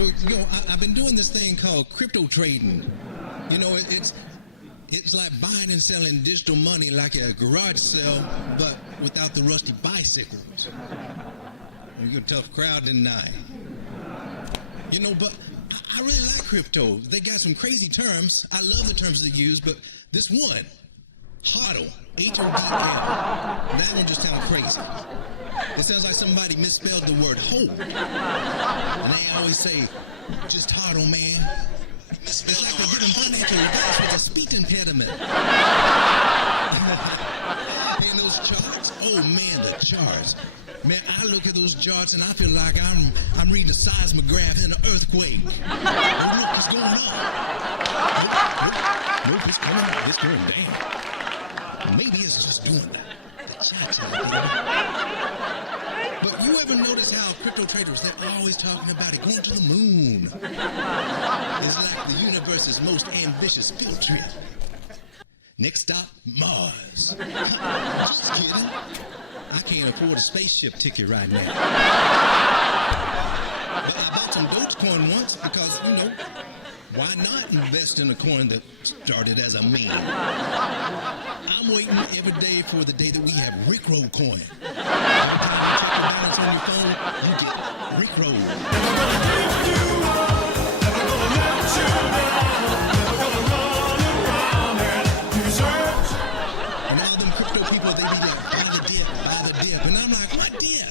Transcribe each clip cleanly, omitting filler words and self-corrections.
So, I've been doing this thing called crypto trading. It's like buying and selling digital money like a garage sale, but without the rusty bicycles. You're a tough crowd tonight. But I really like crypto. They got some crazy terms. I love the terms they use, but this one, HODL, H-O-D-L, that one just sounds crazy. It sounds like somebody misspelled the word hope. And they always say, just HODL, man. It's like they're giving financial advice with a speech impediment. And those charts, oh man, the charts. Man, I look at those charts and I feel like I'm reading a seismograph in an earthquake. Oh, look, it's going up. Nope, it's coming up. It's going down. Maybe it's just doing the cha-cha. But you ever notice how crypto traders, they're always talking about it going to the moon? It's like the universe's most ambitious field trip. Next stop, Mars. Just kidding. I can't afford a spaceship ticket right now. But I bought some Dogecoin once because, why not invest in a coin that started as a meme? I'm waiting every day for the day that we have Rickroll coin. Every time you check your balance on your phone, you get Rickroll. And all them crypto people, they be like, buy the dip. And I'm like, what dip?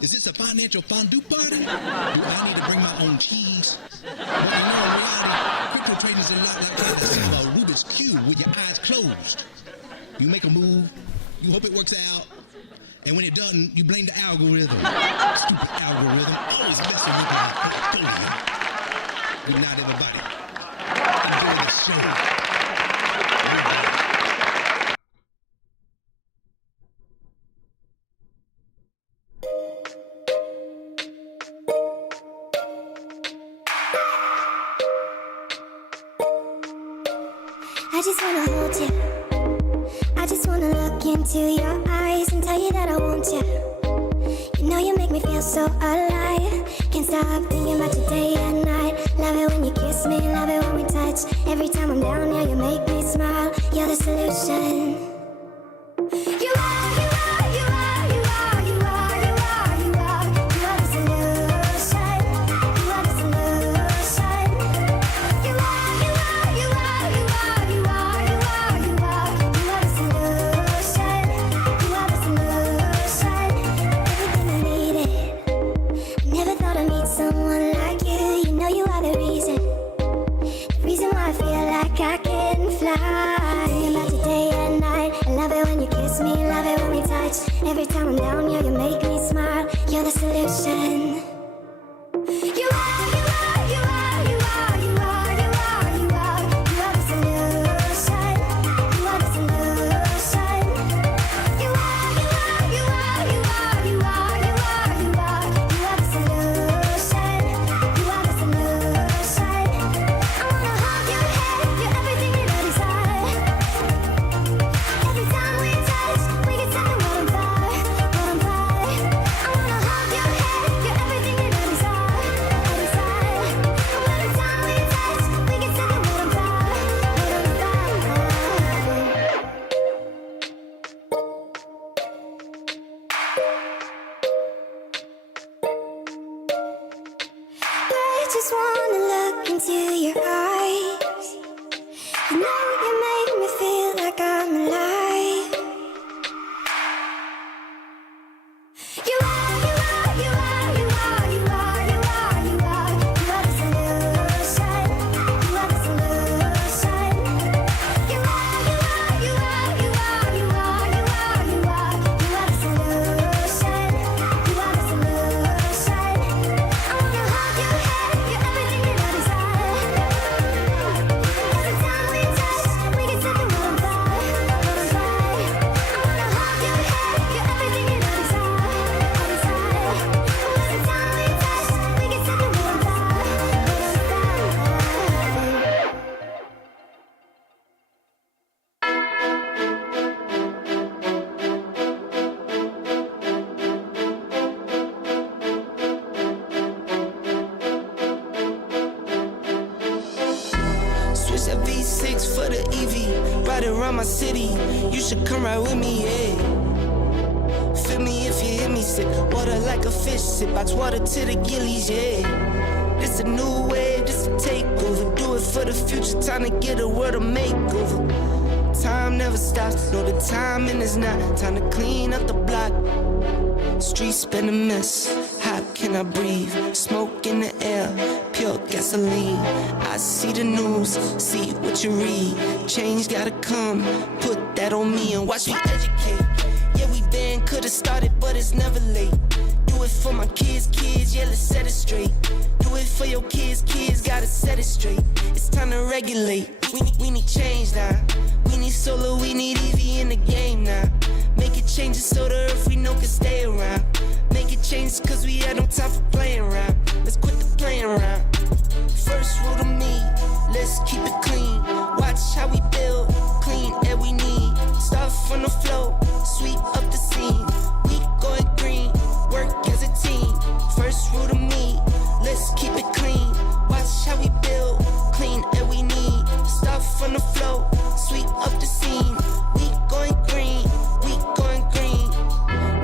Is this a financial fondue party? Do I need to bring my own cheese? But in reality, crypto trading is a lot like trying to solve a Rubik's Cube with your eyes closed. You make a move, you hope it works out, and when it doesn't, you blame the algorithm. Stupid algorithm, always messing with my portfolio. Good night, everybody. Enjoy the show. I just wanna hold you. I just wanna look into your eyes and tell you that I want you. You make me feel so alive. Can't stop thinking about you day and night. Love it when you kiss me, love it when we touch. Every time I'm down, yeah, you make me smile. You're the solution. You are, you are, you are, you are, you are, you are, you are. You are the solution. You are the solution. You are, you are, you are, you are, you are, you are, you are. You are the solution. You are the solution. Everything I needed. I never thought I'd meet someone like you. You are the reason why I feel like I can fly. Thinking about you day and night. I love it when you kiss me, love it when we touch. Every time I'm down, yeah, you make me smile. You're the solution. You are, you are, you are, you are, you are, you are, you are. You are the solution. You are the solution. You are, you are, you are, you are, you are, you are, you are. You are the solution. You are the solution. I wanna hold your head, you're everything that I desire. Every time we touch, we get something more on fire, more on fire. I wanna hold your head, you're everything that I desire, I desire. Every time we touch, we get something more on fire, more on fire. I just wanna look into your eyes. You make me feel like I'm alive. You are, you are, you are, you are, you are, you are, you are. You are the solution. You are the solution. You are, you are, you are, you are, you are, you are, you are. You are the solution. You are the solution. I wanna hold your head, you're everything that I desire. ride around my city. You should come ride with me, yeah. Feel me if you hear me sip. Water like a fish, sip box water to the gillies, yeah. This a new wave, this a takeover. Do it for the future, time to get a world a makeover. Time never stops, no the timing is not. Time to clean up the block. Streets been a mess, how can I breathe? Smoke in the air, pure gasoline. I see the news, see what you read. Change gotta come, put that on me and watch me educate. Yeah, we been could've started, but it's never late. Do it for my kids, yeah, let's set it straight. Do it for your kids, gotta set it straight. It's time to regulate, we need change now. We need solar, we need EV in the game now. Make it changes so the earth we know can stay around. Make it changes cause we had no time for playing around. Let's quit the playing around. First rule to me, let's keep it clean. Watch how we build, clean air we need. Start from the flow, sweep up the scene. We going green, work as a team. First rule to me, let's keep it clean. Watch how we build, clean air we need. Start from the flow, sweep up the scene. We going green, we going green.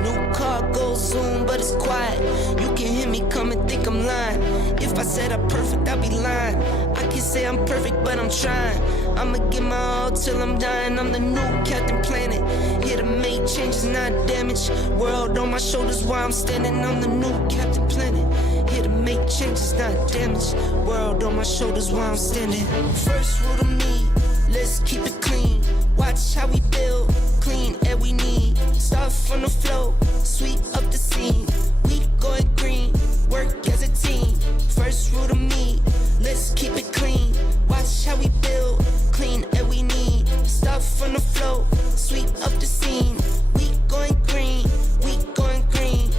New car goes zoom, but it's quiet. You can hear me come and think I'm lying. If I said I'm perfect, I'd be lying. I can say I'm perfect, but I'm trying. I'ma give my all till I'm dying. I'm the new Captain Planet, here to make changes, not damage. World on my shoulders while I'm standing. I'm the new Captain Planet, here to make changes, not damage. World on my shoulders while I'm standing. First rule to me, let's keep it clean. Watch how we build, clean air we need. Start from the flow, sweep up the scene. We going green, work as a team. First rule to me, let's keep it clean. Watch how we build, clean air we need. Start from the flow, sweep up the scene. We going green, we going green.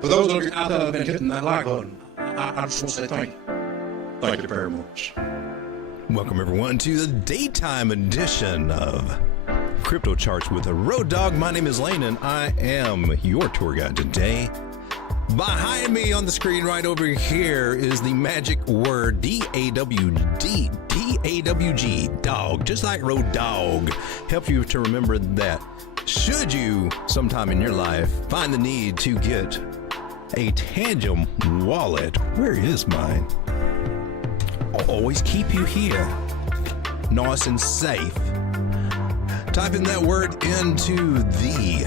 For those of you out there that have been hitting that like button, I just want to say thank you. Thank you very much. Welcome everyone to the daytime edition of Crypto Charts with a Road Dog. My name is Lane and I am your tour guide today. Behind me on the screen right over here is the magic word D-A-W-D, D-A-W-G, dog, just like Road Dog. Help you to remember that should you sometime in your life find the need to get a Tangem wallet, where is mine? I'll always keep you here, nice and safe. Type in that word into the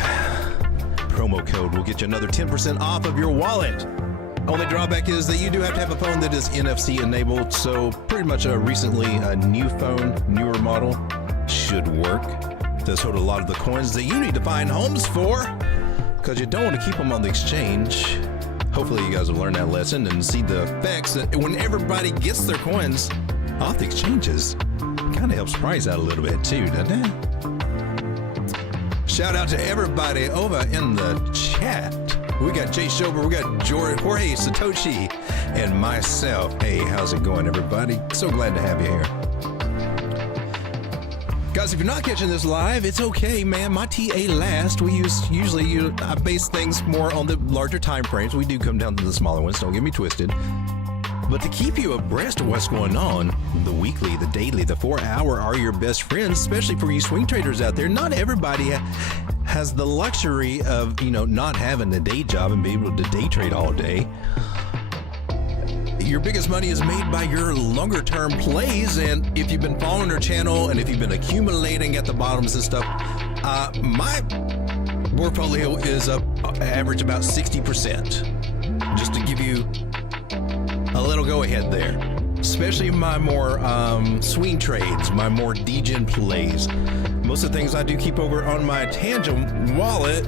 promo code. We'll get you another 10% off of your wallet. Only drawback is that you do have to have a phone that is NFC enabled, so pretty much a new phone, newer model should work. Does hold a lot of the coins that you need to find homes for, because you don't want to keep them on the exchange. Hopefully you guys will learn that lesson and see the effects that when everybody gets their coins off the exchanges, it kind of helps price out a little bit too, doesn't it? Shout out to everybody over in the chat. We got Jay Shober, we got Jorge Satoshi, and myself. Hey, how's it going, everybody? So glad to have you here. Guys, if you're not catching this live, it's okay, man. My TA last. We I base things more on the larger time frames. We do come down to the smaller ones, don't get me twisted. But to keep you abreast of what's going on, the weekly, the daily, the 4 hour are your best friends, especially for you swing traders out there. Not everybody has the luxury of, not having a day job and be able to day trade all day. Your biggest money is made by your longer term plays, and if you've been following our channel and if you've been accumulating at the bottoms and stuff, my portfolio is up average about 60%. Just to give you a little go ahead there, especially my more swing trades, my more degen plays. Most of the things I do keep over on my Tangent wallet.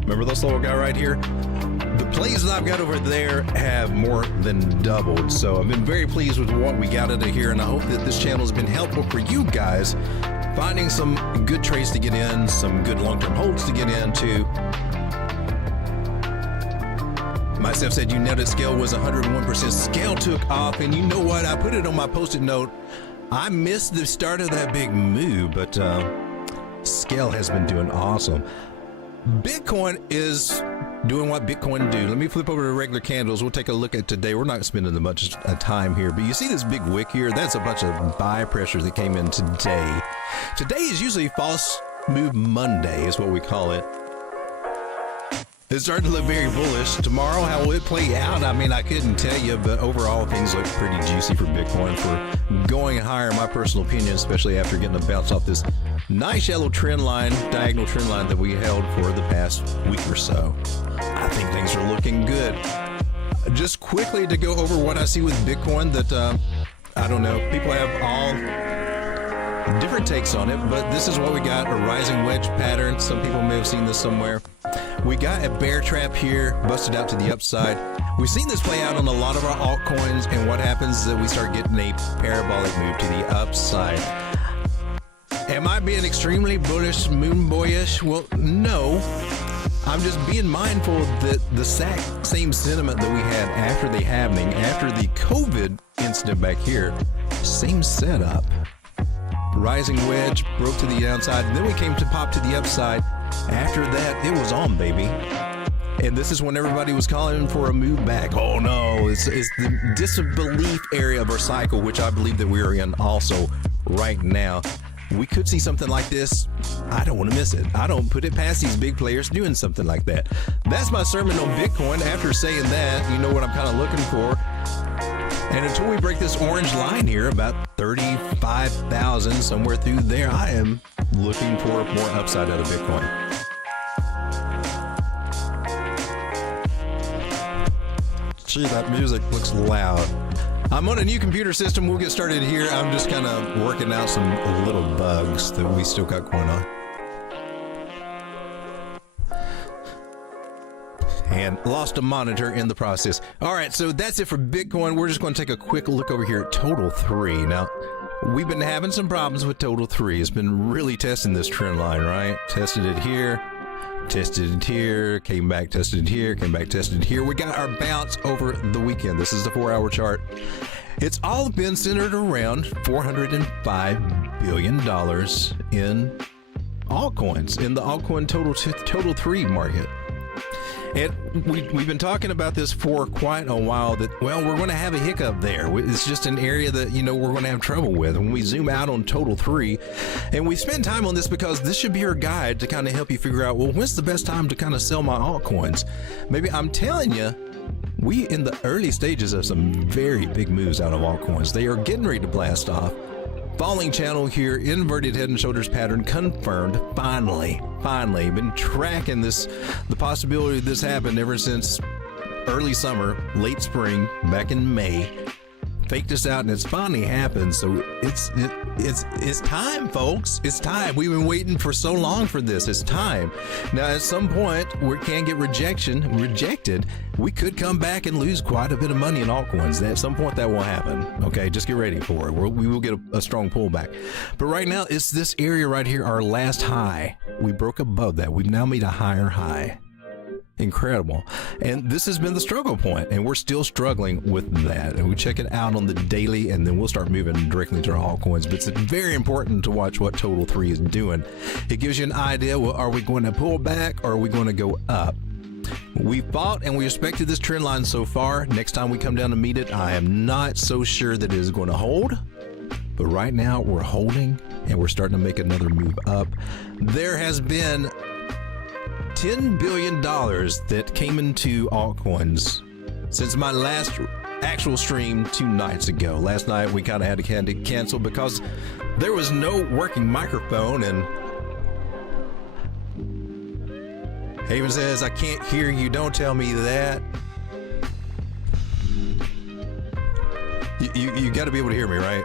Remember this little guy right here? The plays that I've got over there have more than doubled. So I've been very pleased with what we got out of here, and I hope that this channel has been helpful for you guys, finding some good trades to get in, some good long-term holds to get into. Myself said you nailed it. Scale was 101%. Scale took off, and you know what? I put it on my post-it note. I missed the start of that big move, but Scale has been doing awesome. Bitcoin is doing what Bitcoin do. Let me flip over to regular candles. We'll take a look at today. We're not spending much time here, but you see this big wick here? That's a bunch of buy pressure that came in today. Today is usually false move Monday is what we call it. It's starting to look very bullish. Tomorrow, how will it play out? I mean, I couldn't tell you, but overall, things look pretty juicy for Bitcoin for going higher, in my personal opinion, especially after getting a bounce off this nice yellow trend line, diagonal trend line that we held for the past week or so. I think things are looking good. Just quickly to go over what I see with Bitcoin that, I don't know, people have all different takes on it, but this is what we got, a rising wedge pattern. Some people may have seen this somewhere. We got a bear trap here, busted out to the upside. We've seen this play out on a lot of our altcoins, and what happens is that we start getting a parabolic move to the upside. Am I being extremely bullish, moon boyish? Well, no. I'm just being mindful that the same sentiment that we had after the halving, after the COVID incident back here, same setup. Rising wedge, broke to the downside, and then we came to pop to the upside. After that, it was on, baby. And this is when everybody was calling for a move back. Oh no, it's the disbelief area of our cycle, which I believe that we are in also right now. We could see something like this. I don't want to miss it. I don't put it past these big players doing something like that. That's my sermon on Bitcoin. After saying that, you know what I'm kind of looking for. And until we break this orange line here, about 35,000, somewhere through there, I am looking for more upside out of Bitcoin. Gee, that music looks loud. I'm on a new computer system. We'll get started here. I'm just kind of working out some little bugs that we still got going on. And lost a monitor in the process. All right, so that's it for Bitcoin. We're just going to take a quick look over here at Total 3. Now, we've been having some problems with Total 3. It's been really testing this trend line, right? Tested it here, tested it here, came back, tested it here, came back, tested it here. We got our bounce over the weekend. This is the 4-hour chart. It's all been centered around $405 billion in altcoins, in the altcoin Total 3 market. And we've been talking about this for quite a while that, well, we're going to have a hiccup there. It's just an area that, you know, we're going to have trouble with. When we zoom out on Total 3, and we spend time on this because this should be your guide to kind of help you figure out, well, when's the best time to kind of sell my altcoins? Maybe I'm telling you, we in the early stages of some very big moves out of altcoins. They are getting ready to blast off. Falling channel here, inverted head and shoulders pattern confirmed. Finally, been tracking this, the possibility of this happened ever since early summer, late spring, back in May. Faked us out, and it's finally happened. So it's time, folks. It's time. We've been waiting for so long for this. It's time. Now, at some point, we can get rejected. We could come back and lose quite a bit of money in altcoins. At some point, that will happen. Okay, just get ready for it. We will get a strong pullback. But right now, it's this area right here, our last high. We broke above that. We've now made a higher high. Incredible. And this has been the struggle point, and we're still struggling with that. And we check it out on the daily, and then we'll start moving directly to our altcoins. But it's very important to watch what Total 3 is doing. It gives you an idea, well, are we going to pull back or are we going to go up? We fought and we respected this trend line so far. Next time we come down to meet it, I am not so sure that it is going to hold. But right now we're holding, and we're starting to make another move up. There has been $10 billion that came into altcoins since my last actual stream 2 nights ago. Last night we kind of had to cancel because there was no working microphone, and Haven says, I can't hear you, don't tell me that. You got to be able to hear me, right?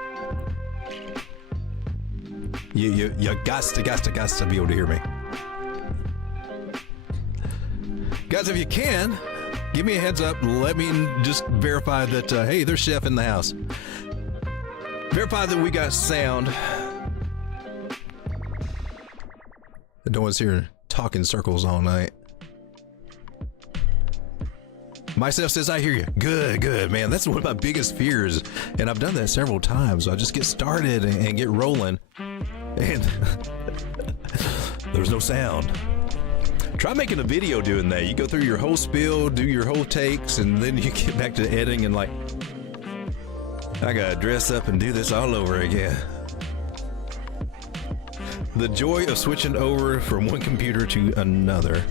You got to be able to hear me. Guys, if you can, give me a heads up. Let me just verify that, hey, there's Chef in the house. Verify that we got sound. I don't want to hear talking circles all night. Myself says, I hear you. Good, man. That's one of my biggest fears. And I've done that several times. I just get started and get rolling. And there's no sound. Try making a video doing that. You go through your whole spiel, do your whole takes, and then you get back to editing and like, I gotta dress up and do this all over again. The joy of switching over from one computer to another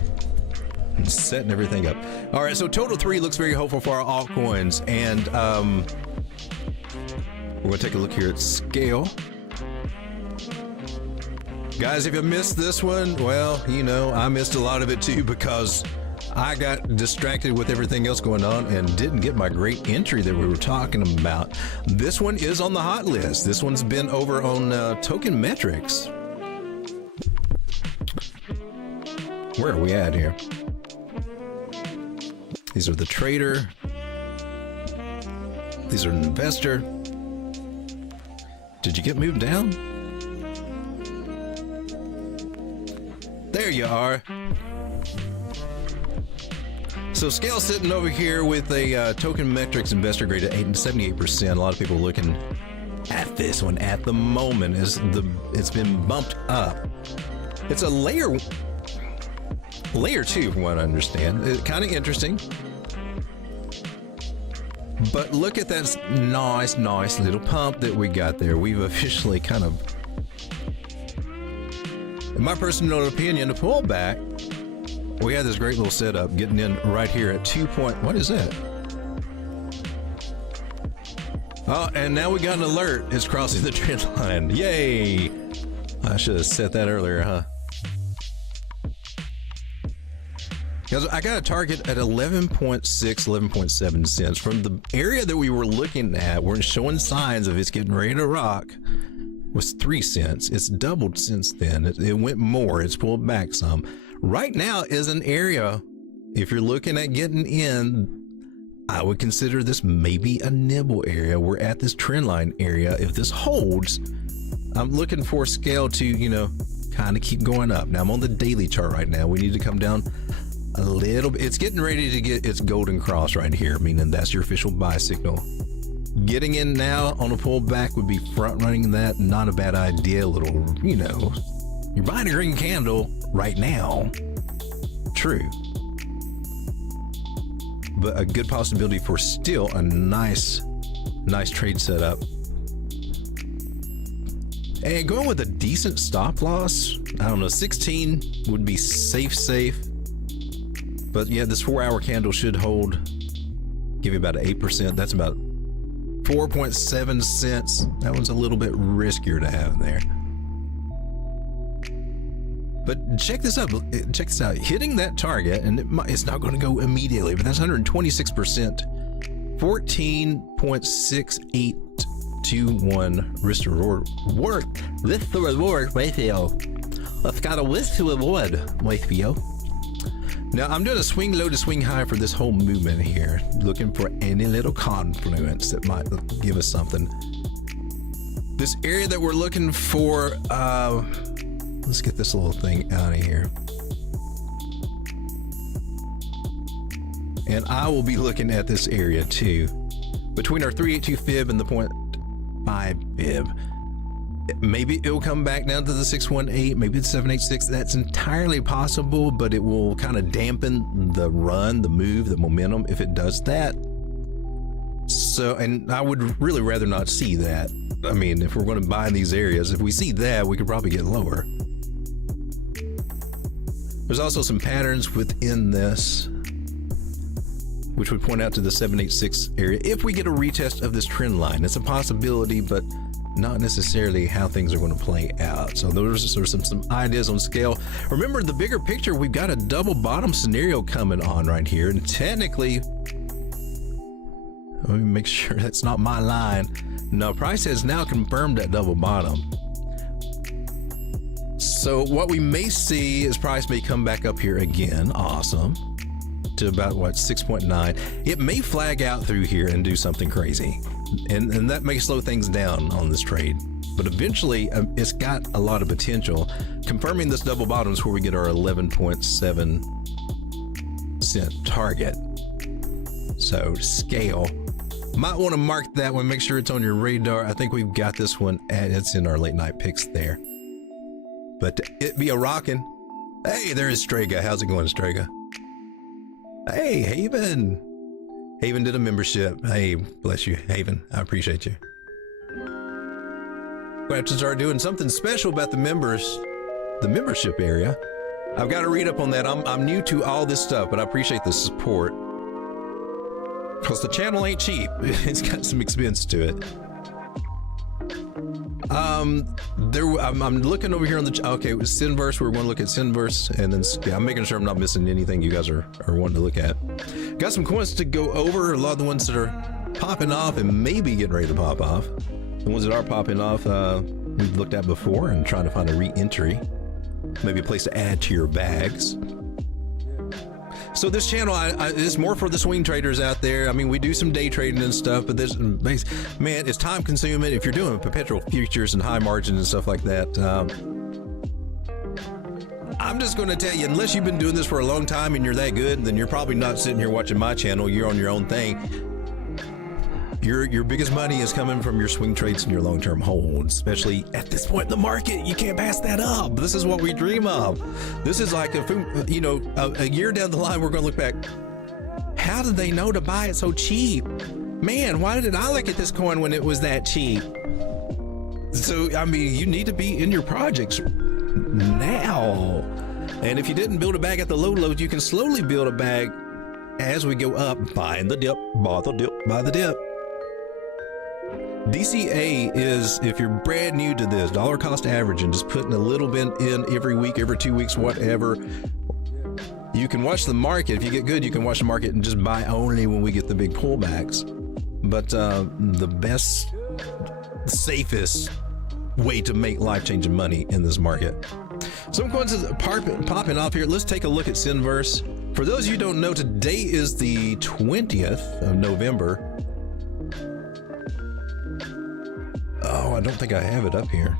and setting everything up. All right, so total 3 looks very hopeful for our altcoins, and we're gonna take a look here at scale. Guys, if you missed this one, well, you know, I missed a lot of it too because I got distracted with everything else going on and didn't get my great entry that we were talking about. This one is on the hot list. This one's been over on Token Metrics. Where are we at here? These are the trader. These are an investor. Did you get moved down? There you are. So Scale sitting over here with a Token Metrics investor grade at 78%. A lot of people looking at this one at the moment. It's been bumped up. It's a layer 2 from what I understand. It's kind of interesting. But look at that nice little pump that we got there. We've officially kind of, in my personal opinion, a pullback. We had this great little setup getting in right here at 2 point. What is that? Oh, and now we got an alert. It's crossing the trend line. Yay! I should have set that earlier, huh? Because I got a target at 11.6, 11.7 cents. From the area that we were looking at, we're showing signs of it's getting ready to rock, was 3 cents. It's doubled since then. It went more. It's pulled back some. Right now is an area, if you're looking at getting in, I would consider this maybe a nibble area. We're at this trend line area. If this holds, I'm looking for scale to, you know, kind of keep going up. Now I'm on the daily chart right now. We need to come down a little bit. It's getting ready to get its golden cross right here, meaning that's your official buy signal. Getting in now on a pullback would be front running that. Not a bad idea. A little, you know, you're buying a green candle right now. True. But a good possibility for still a nice trade setup. And going with a decent stop loss, I don't know, 16 would be safe. But yeah, this 4-hour candle should hold, give you about 8%. That's about 4.7 cents. That one's a little bit riskier to have there. But check this out. Check this out. Hitting that target, and it's not going to go immediately, but that's 126%. 14.6821 risk to reward. Risk to reward ratio. Let's got a risk to reward ratio. Now I'm doing a swing low to swing high for this whole movement here, looking for any little confluence that might give us something. This area that we're looking for, let's get this little thing out of here. And I will be looking at this area too, between our 382 fib and the 0.5 fib. Maybe it'll come back down to the 618, maybe it's 786. That's entirely possible, but it will kind of dampen the run, the move, the momentum if it does that. So, and I would really rather not see that. I mean, if we're going to buy in these areas, if we see that, we could probably get lower. There's also some patterns within this, which would point out to the 786 area. If we get a retest of this trend line, it's a possibility, but not necessarily how things are going to play out. So those are some ideas on scale. Remember the bigger picture, we've got a double bottom scenario coming on right here. And technically, let me make sure that's not my line. No, price has now confirmed that double bottom. So what we may see is price may come back up here again. Awesome. To about what, 6.9. It may flag out through here and do something crazy. And that may slow things down on this trade. But eventually it's got a lot of potential. Confirming this double bottom is where we get our 11.7 cent target. So scale. Might want to mark that one, make sure it's on your radar. I think we've got this one, and it's in our late night picks there. But it be a rockin'. Hey, there's Strega. How's it going, Strega? Hey, Haven. Haven did a membership. Hey, bless you, Haven. I appreciate you. We have to start doing something special about the members, the membership area. I've got to read up on that. I'm new to all this stuff, but I appreciate the support. Because the channel ain't cheap. It's got some expense to it. I'm looking over here on the, okay, it was Synverse. We're going to look at Synverse, and then I'm making sure I'm not missing anything you guys are wanting to look at. Got some coins to go over. A lot of the ones that are popping off and maybe getting ready to pop off. The ones that are popping off, we've looked at before and trying to find a re-entry. Maybe a place to add to your bags. So this channel is more for the swing traders out there. I mean, we do some day trading and stuff, but this, man, it's time consuming. If you're doing perpetual futures and high margin and stuff like that, I'm just going to tell you, unless you've been doing this for a long time and you're that good, then you're probably not sitting here watching my channel. You're on your own thing. Your biggest money is coming from your swing trades and your long-term holds, especially at this point in the market. You can't pass that up. This is what we dream of. This is like, a year down the line, we're going to look back. How did they know to buy it so cheap? Man, why did I look at this coin when it was that cheap? So, I mean, you need to be in your projects now. And if you didn't build a bag at the low lows, you can slowly build a bag as we go up. Buy the dip, buy the dip, buy the dip. DCA is, if you're brand new to this, dollar cost averaging, just putting a little bit in every week, every 2 weeks, whatever. You can watch the market. If you get good, you can watch the market and just buy only when we get the big pullbacks. But the best, safest way to make life-changing money in this market. Some coins are popping off here. Let's take a look at Synverse. For those of you who don't know, today is the 20th of November. Oh, I don't think I have it up here.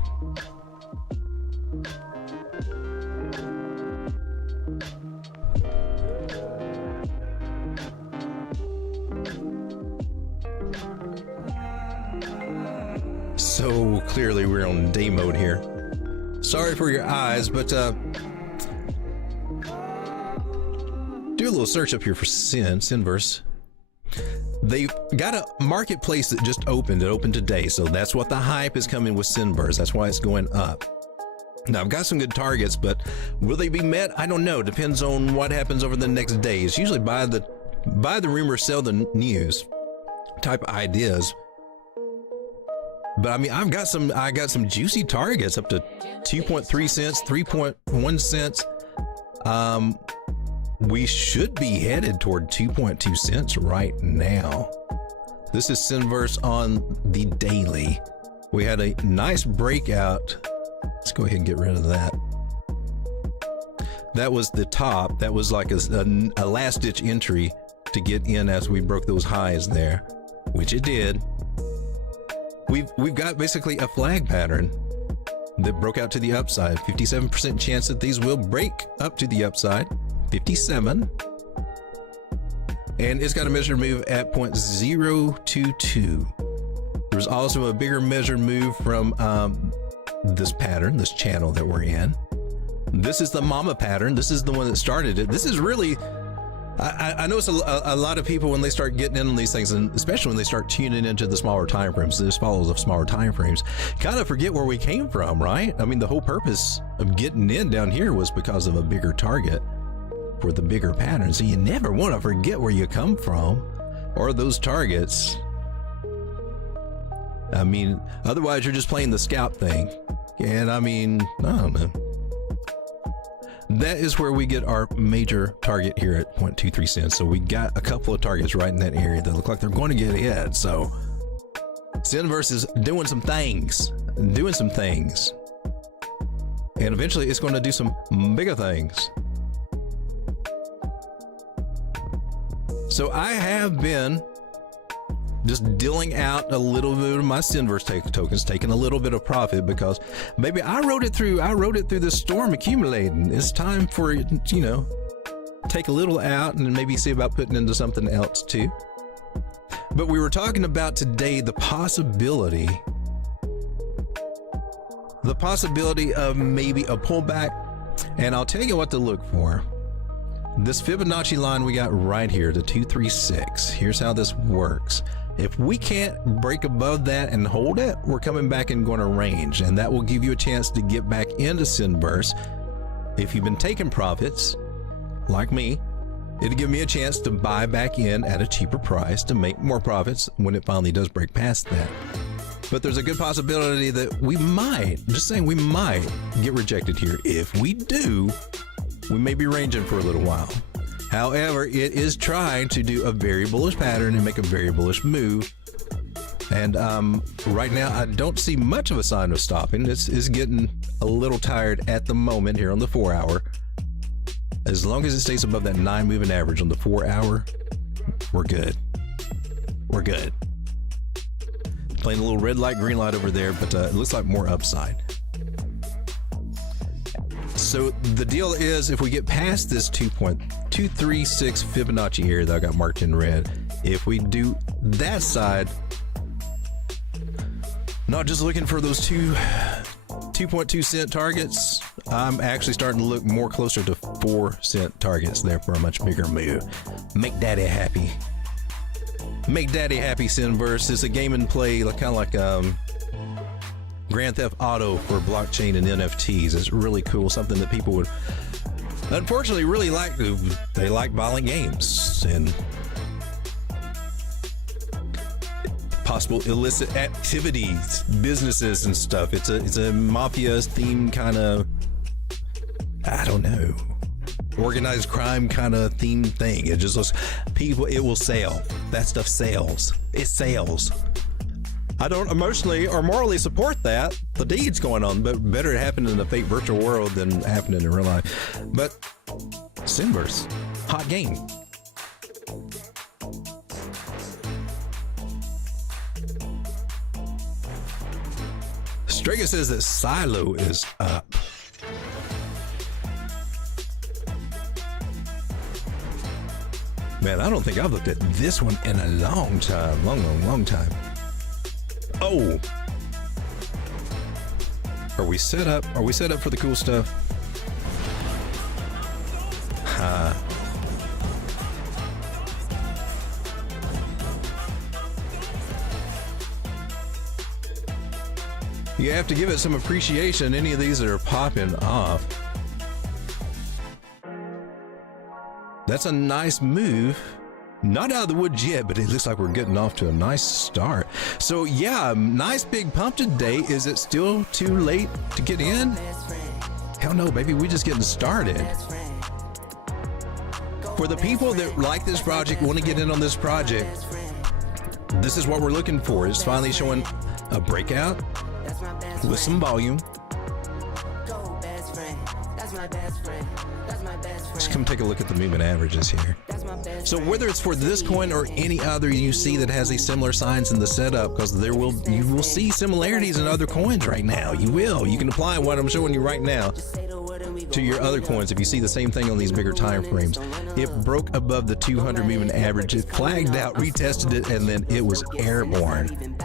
So clearly we're on day mode here. Sorry for your eyes, but do a little search up here for Synverse. They've got a marketplace that just opened. It opened today, so that's what the hype is coming with Synverse. That's why it's going up. Now, I've got some good targets, but will they be met? I don't know. Depends on what happens over the next day. It's usually buy the rumor, sell the news type ideas. But I mean, I got some juicy targets up to 2.3 cents, 3.1 cents. We should be headed toward 2.2 cents right now. This is Synverse on the daily. We had a nice breakout. Let's go ahead and get rid of that. That was the top. That was like a last ditch entry to get in as we broke those highs there, which it did. We've got basically a flag pattern that broke out to the upside. 57% chance that these will break up to the upside. 57, and it's got a measured move at 0.022. There's also a bigger measured move from this pattern, this channel that we're in. This is the mama pattern. This is the one that started it. This is really, I know it's a lot of people when they start getting in on these things, and especially when they start tuning into the smaller time frames, this follows of smaller time frames, kind of forget where we came from, right? I mean, the whole purpose of getting in down here was because of a bigger target for the bigger pattern. So you never want to forget where you come from or those targets. I mean, otherwise you're just playing the scalp thing. And I mean, I don't know. That is where we get our major target here at 0.23 cents. So we got a couple of targets right in that area that look like they're going to get ahead. So Synverse is doing some things. And eventually it's going to do some bigger things. So I have been just dealing out a little bit of my Synverse tokens, taking a little bit of profit because maybe I rode it through this storm accumulating. It's time for it, you know, take a little out and maybe see about putting into something else too. But we were talking about today the possibility of maybe a pullback, and I'll tell you what to look for. This Fibonacci line we got right here, the 236. Here's how this works. If we can't break above that and hold it, we're coming back and going to range, and that will give you a chance to get back into Synverse. If you've been taking profits, like me, it'll give me a chance to buy back in at a cheaper price to make more profits when it finally does break past that. But there's a good possibility that we might, just saying we might get rejected here. If we do, we may be ranging for a little while. However, it is trying to do a very bullish pattern and make a very bullish move. And right now, I don't see much of a sign of stopping. It's getting a little tired at the moment here on the 4 hour. As long as it stays above that 9 moving average on the 4 hour, we're good. We're good. Playing a little red light, green light over there, but it looks like more upside. So the deal is, if we get past this 2.236 Fibonacci area that I got marked in red, if we do that side, not just looking for those 2.2 cent targets, I'm actually starting to look more closer to 4 cent targets there for a much bigger move. Make daddy happy. Make daddy happy, Synverse. It's a game and play, kind of like Grand Theft Auto for blockchain and NFTs. It's really cool, something that people would unfortunately really like. They like violent games and possible illicit activities, businesses and stuff. It's a mafia themed kind of, I don't know, organized crime kind of themed thing. It just looks, people, it will sell. That stuff sells. It sells. I don't emotionally or morally support that, the deeds going on, but better it happened in the fake virtual world than happening in real life. But Synverse, hot game. Strega says that Silo is up. Man, I don't think I've looked at this one in a long time. Long time. Oh, are we set up? Are we set up for the cool stuff? You have to give it some appreciation. Any of these that are popping off. That's a nice move. Not out of the woods yet, but it looks like we're getting off to a nice start. So yeah, nice big pump today. Is it still too late to get in? Hell no, baby, we're just getting started. For the people that like this project, want to get in on this project, this is what we're looking for. It's finally showing a breakout with some volume. Just come take a look at the moving averages here. So whether it's for this coin or any other you see that has these similar signs in the setup, because you will see similarities in other coins right now. You will. You can apply what I'm showing you right now to your other coins if you see the same thing on these bigger time frames. It broke above the 200 moving average. It flagged out, retested it, and then it was airborne.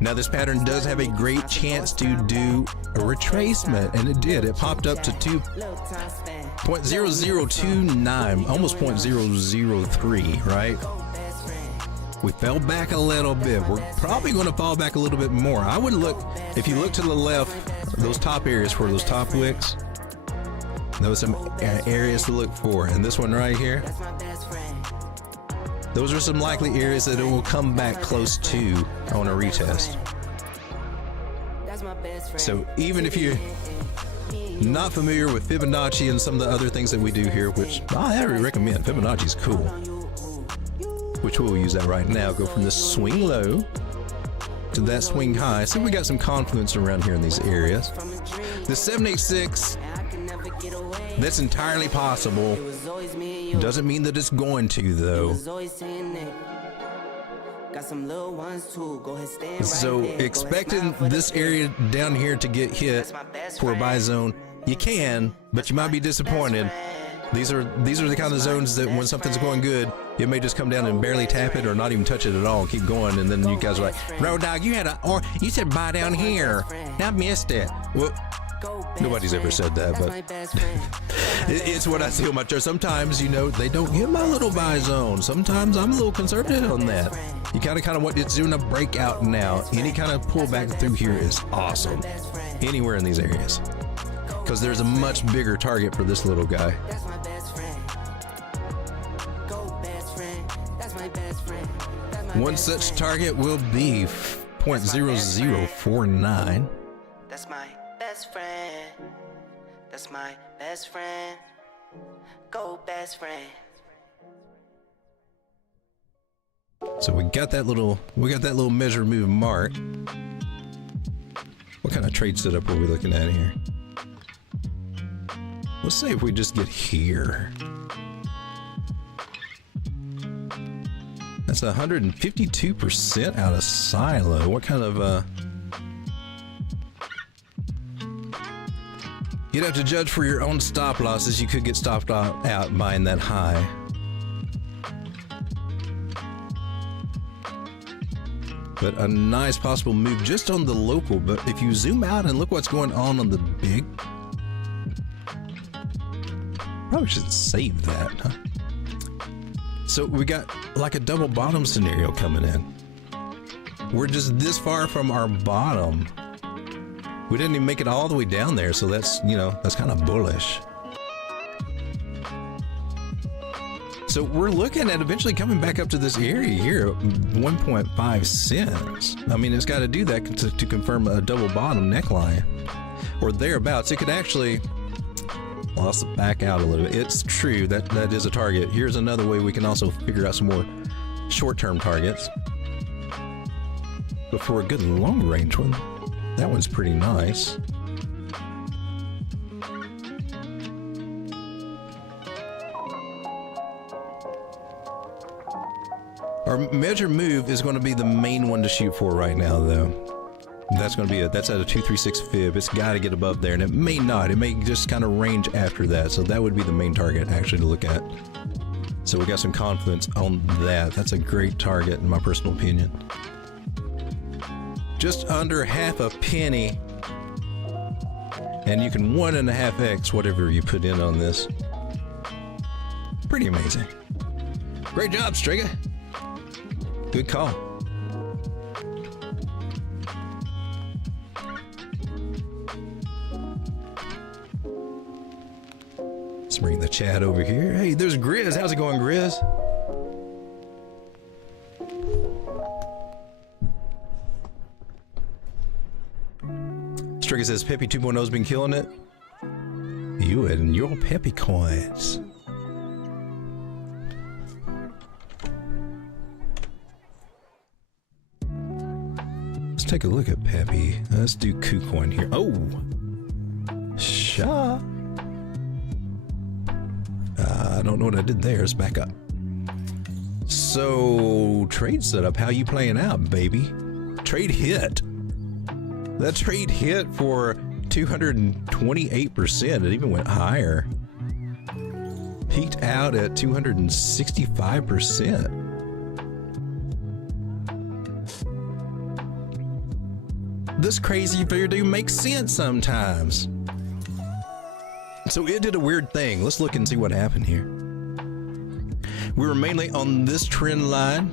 Now this pattern does have a great chance to do a retracement, and it did. It popped up to 2.0029, almost 0.003, right? We fell back a little bit. We're probably going to fall back a little bit more. I would look, if you look to the left, those top areas for those top wicks, those are some areas to look for. And this one right here, those are some likely areas that it will come back close to on a retest. So even if you're not familiar with Fibonacci and some of the other things that we do here, which I would recommend, Fibonacci is cool, which we'll use that right now. Go from the swing low to that swing high. See, we got some confluence around here in these areas. The 786, that's entirely possible. Doesn't mean that it's going to, though. So expecting this area down here to get hit for a buy zone, you can, but you might be disappointed. These are the kind of zones that when something's going good, it may just come down and barely tap it or not even touch it at all and keep going, and then you guys are like, Road Dog, you said buy down here. I missed it. Well, nobody's ever said that, but it's what I see on my chart. Sometimes, you know, they don't hit my little buy zone. Sometimes I'm a little conservative on that. You kind of want it's doing a breakout now. Any kind of pullback through here is awesome. Anywhere in these areas, because there's a much bigger target for this little guy. One such target will be 0.0049. That's my best friend. That's my best friend. Go best friend. So we got that little measure move mark. What kind of trade setup are we looking at here? Let's say if we just get here. That's 152% out of silo. What kind of you'd have to judge for your own stop losses. You could get stopped out buying that high. But a nice possible move just on the local. But if you zoom out and look what's going on the big, probably should save that, huh? So we got like a double bottom scenario coming in. We're just this far from our bottom. We didn't even make it all the way down there, so that's, you know, that's kind of bullish. So we're looking at eventually coming back up to this area here, 1.5 cents. I mean, it's got to do that to confirm a double bottom neckline or thereabouts. It could actually, well, let's back out a little bit. It's true that that is a target. Here's another way we can also figure out some more short-term targets. But for a good long-range one, that one's pretty nice. Our measure move is going to be the main one to shoot for right now, though. That's going to be that's at a 236 fib. It's got to get above there, and it may not. It may just kind of range after that. So that would be the main target actually to look at. So we got some confidence on that. That's a great target in my personal opinion. Just under half a penny, and you can 1.5x whatever you put in on this. Pretty amazing. Great job, Striga. Good call. Let's bring the chat over here. Hey, there's Grizz. How's it going, Grizz? Striga says Peppy 2.0's been killing it. You and your Peppy coins. Take a look at Peppy. Let's do KuCoin here. Oh, Shaw. I don't know what I did there. Let's back up. So trade setup. How you playing out, baby? Trade hit. That trade hit for 228%. It even went higher. Peaked out at 265%. This crazy voodoo makes sense sometimes. So it did a weird thing. Let's look and see what happened here. We were mainly on this trend line,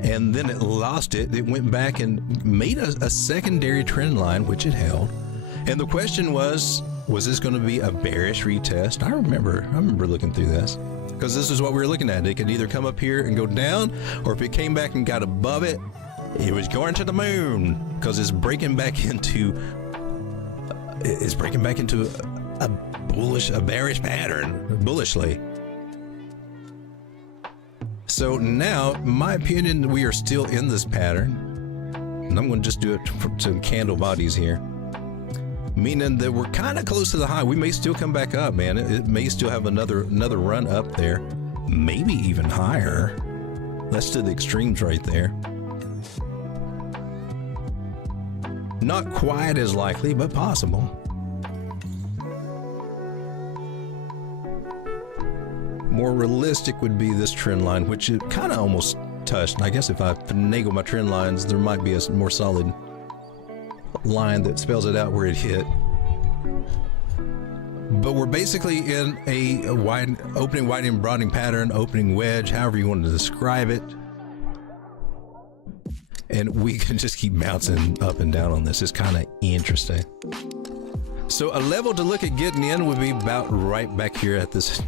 and then it lost it. It went back and made a secondary trend line, which it held. And the question was this going to be a bearish retest? I remember looking through this, because this is what we were looking at. It could either come up here and go down, or if it came back and got above it, it was going to the moon, because it's breaking back into a bearish pattern, bullishly. So now, in my opinion, we are still in this pattern. And I'm going to just do it for some candle bodies here. Meaning that we're kind of close to the high. We may still come back up, man. It may still have another run up there. Maybe even higher. That's to the extremes right there. Not quite as likely, but possible. More realistic would be this trend line, which it kind of almost touched. I guess if I finagle my trend lines, there might be a more solid line that spells it out where it hit. But we're basically in a wide opening, widening, broadening pattern, opening wedge, however you want to describe it. And we can just keep bouncing up and down on this. It's kind of interesting. So a level to look at getting in would be about right back here at this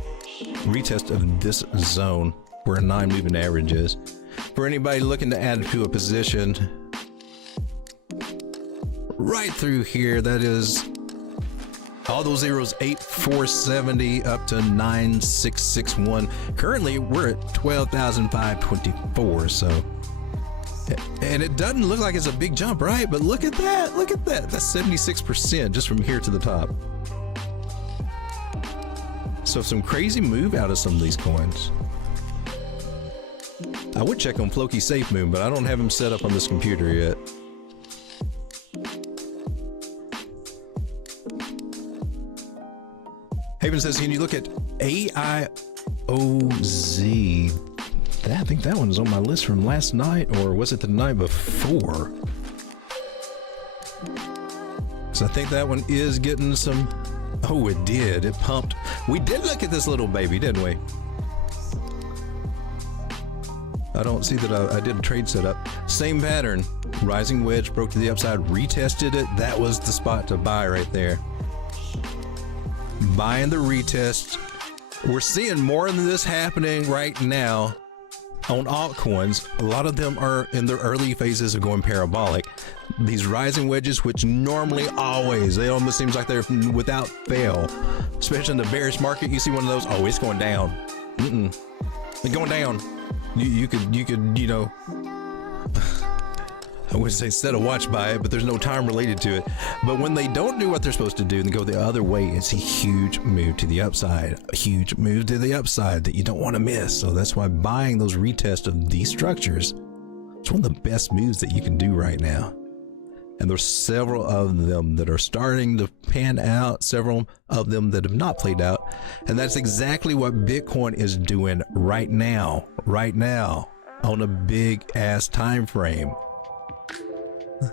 retest of this zone where a 9 moving average is. For anybody looking to add to a position, right through here, that is all those zeros, 8,470 up to 9,661. Currently, we're at 12,524. So, and it doesn't look like it's a big jump, right? But look at that. Look at that. That's 76% just from here to the top. So some crazy move out of some of these coins. I would check on Floki Safe Moon, but I don't have him set up on this computer yet. Haven says, can you look at AIOZ? I think that one's on my list from last night, or was it the night before? So I think that one is getting some... Oh, it did. It pumped. We did look at this little baby, didn't we? I don't see that I did a trade setup. Same pattern. Rising wedge, broke to the upside, retested it. That was the spot to buy right there. Buying the retest. We're seeing more of this happening right now on altcoins. A lot of them are in their early phases of going parabolic. These rising wedges, which normally always, they almost seems like they're without fail, especially in the bearish market. You see one of those, oh, it's going down. They're going down. You could, you know, I wouldn't say set a watch by it, but there's no time related to it. But when they don't do what they're supposed to do and go the other way, it's a huge move to the upside, a huge move to the upside that you don't want to miss. So that's why buying those retests of these structures, it's one of the best moves that you can do right now. And there's several of them that are starting to pan out, several of them that have not played out. And that's exactly what Bitcoin is doing right now on a big ass time frame.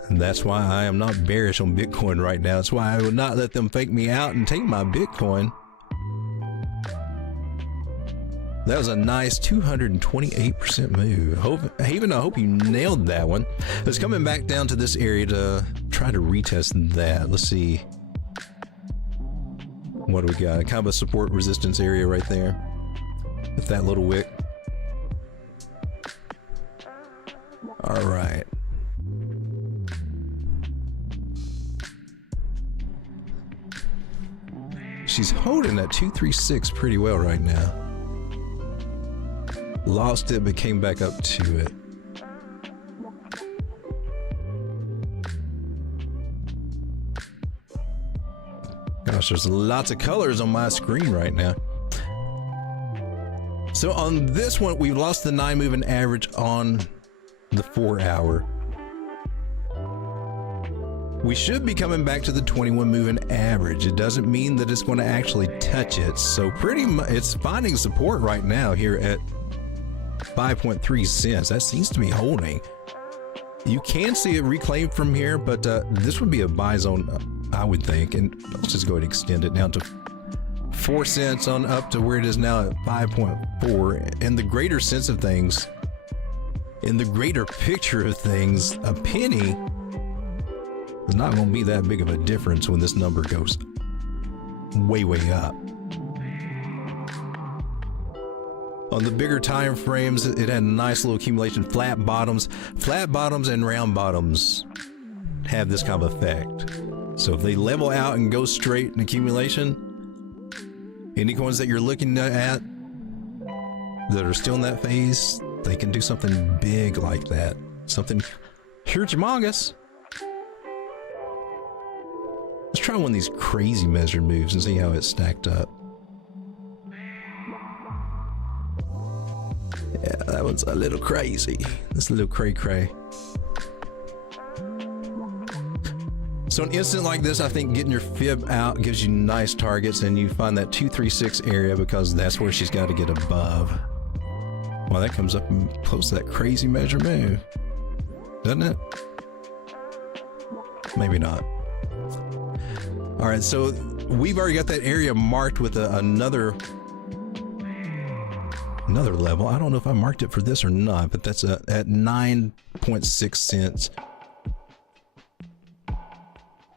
And that's why I am not bearish on Bitcoin right now. That's why I would not let them fake me out and take my Bitcoin. That was a nice 228% move. Haven, I hope you nailed that one. It's coming back down to this area to try to retest that. Let's see. What do we got? Kind of a support resistance area right there with that little wick. All right. She's holding at 236 pretty well right now. Lost it, but came back up to it. Gosh, there's lots of colors on my screen right now. So on this one, we've lost the 9 moving average on the 4 hour. We should be coming back to the 21 moving average. It doesn't mean that it's going to actually touch it. So pretty much it's finding support right now here at 5.3 cents. That seems to be holding. You can see it reclaimed from here, but this would be a buy zone, I would think. And let's just go ahead and extend it down to 4 cents on up to where it is now at 5.4. In the greater sense of things, in the greater picture of things, a penny is not going to be that big of a difference when this number goes way up. On the bigger time frames, it had a nice little accumulation. Flat bottoms and round bottoms have this kind of effect. So if they level out and go straight in accumulation, any coins that you're looking at that are still in that phase, they can do something big like that, something Pure humongous. Let's try one of these crazy measured moves and see how it's stacked up. Yeah, that one's a little crazy. That's a little cray-cray. So an instant like this, I think getting your fib out gives you nice targets, and you find that 236 area because that's where she's got to get above. Well, that comes up and close to that crazy measure move, doesn't it? Maybe not. All right, so we've already got that area marked with another level. I don't know if I marked it for this or not, but that's at 9.6 cents.